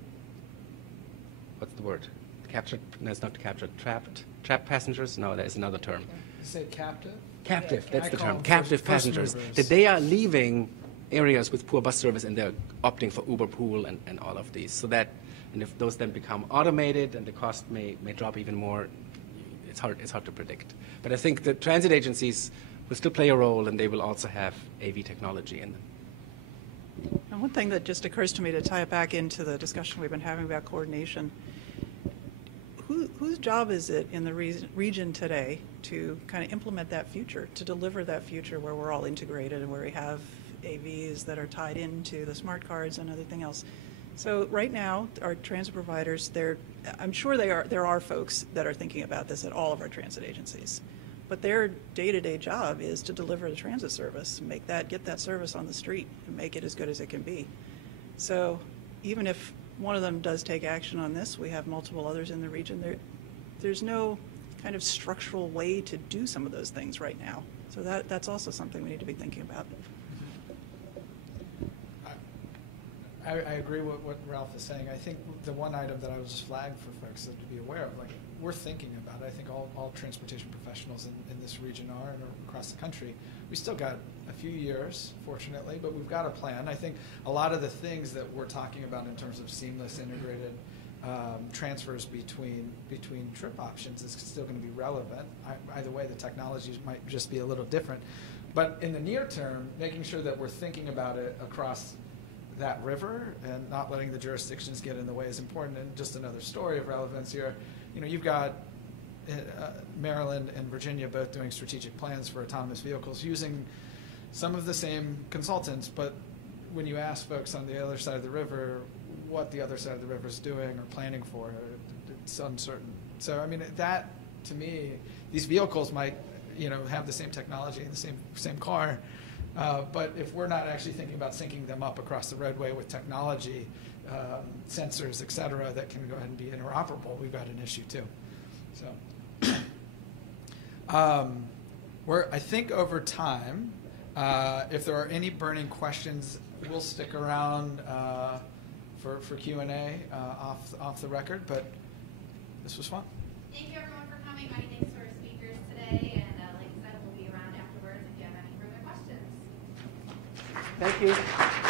what's the word? Captured, no, it's not captured, trapped passengers? No, that is another term. You say captive? Captive, Yeah, that's the I call term. them Captive first passengers. movers. That they are leaving areas with poor bus service and they're opting for Uber Pool and all of these. So that, and if those then become automated and the cost may drop even more, it's hard to predict. But I think the transit agencies will still play a role, and they will also have AV technology in them. And one thing that just occurs to me to tie it back into the discussion we've been having about coordination, whose job is it in the region today to kind of implement that future, to deliver that future where we're all integrated and where we have AVs that are tied into the smart cards and everything else? So right now, our transit providers, I'm sure there are folks that are thinking about this at all of our transit agencies. But their day-to-day job is to deliver the transit service, get that service on the street, and make it as good as it can be. So even if one of them does take action on this, we have multiple others in the region. There's no kind of structural way to do some of those things right now. So that's also something we need to be thinking about. I agree with what Ralph is saying. I think the one item that I was flagged for folks to be aware of, like, we're thinking about it. I think all transportation professionals in this region are, and across the country. We still got a few years, fortunately, but we've got a plan. I think a lot of the things that we're talking about in terms of seamless, integrated transfers between trip options is still going to be relevant. Either way, the technologies might just be a little different. But in the near term, making sure that we're thinking about it across that river and not letting the jurisdictions get in the way is important. And just another story of relevance here, you've got Maryland and Virginia both doing strategic plans for autonomous vehicles using some of the same consultants, but when you ask folks on the other side of the river what the other side of the river is doing or planning for, it's uncertain. So, I mean, that, to me, these vehicles might, have the same technology in the same car, but if we're not actually thinking about syncing them up across the roadway with technology, sensors, et cetera, that can go ahead and be interoperable, we've got an issue too. So, I think over time, if there are any burning questions, we'll stick around for Q&A off the record, but this was fun. Thank you, everyone, for coming. Many thanks to our speakers today, and like I said, we'll be around afterwards if you have any further questions. Thank you.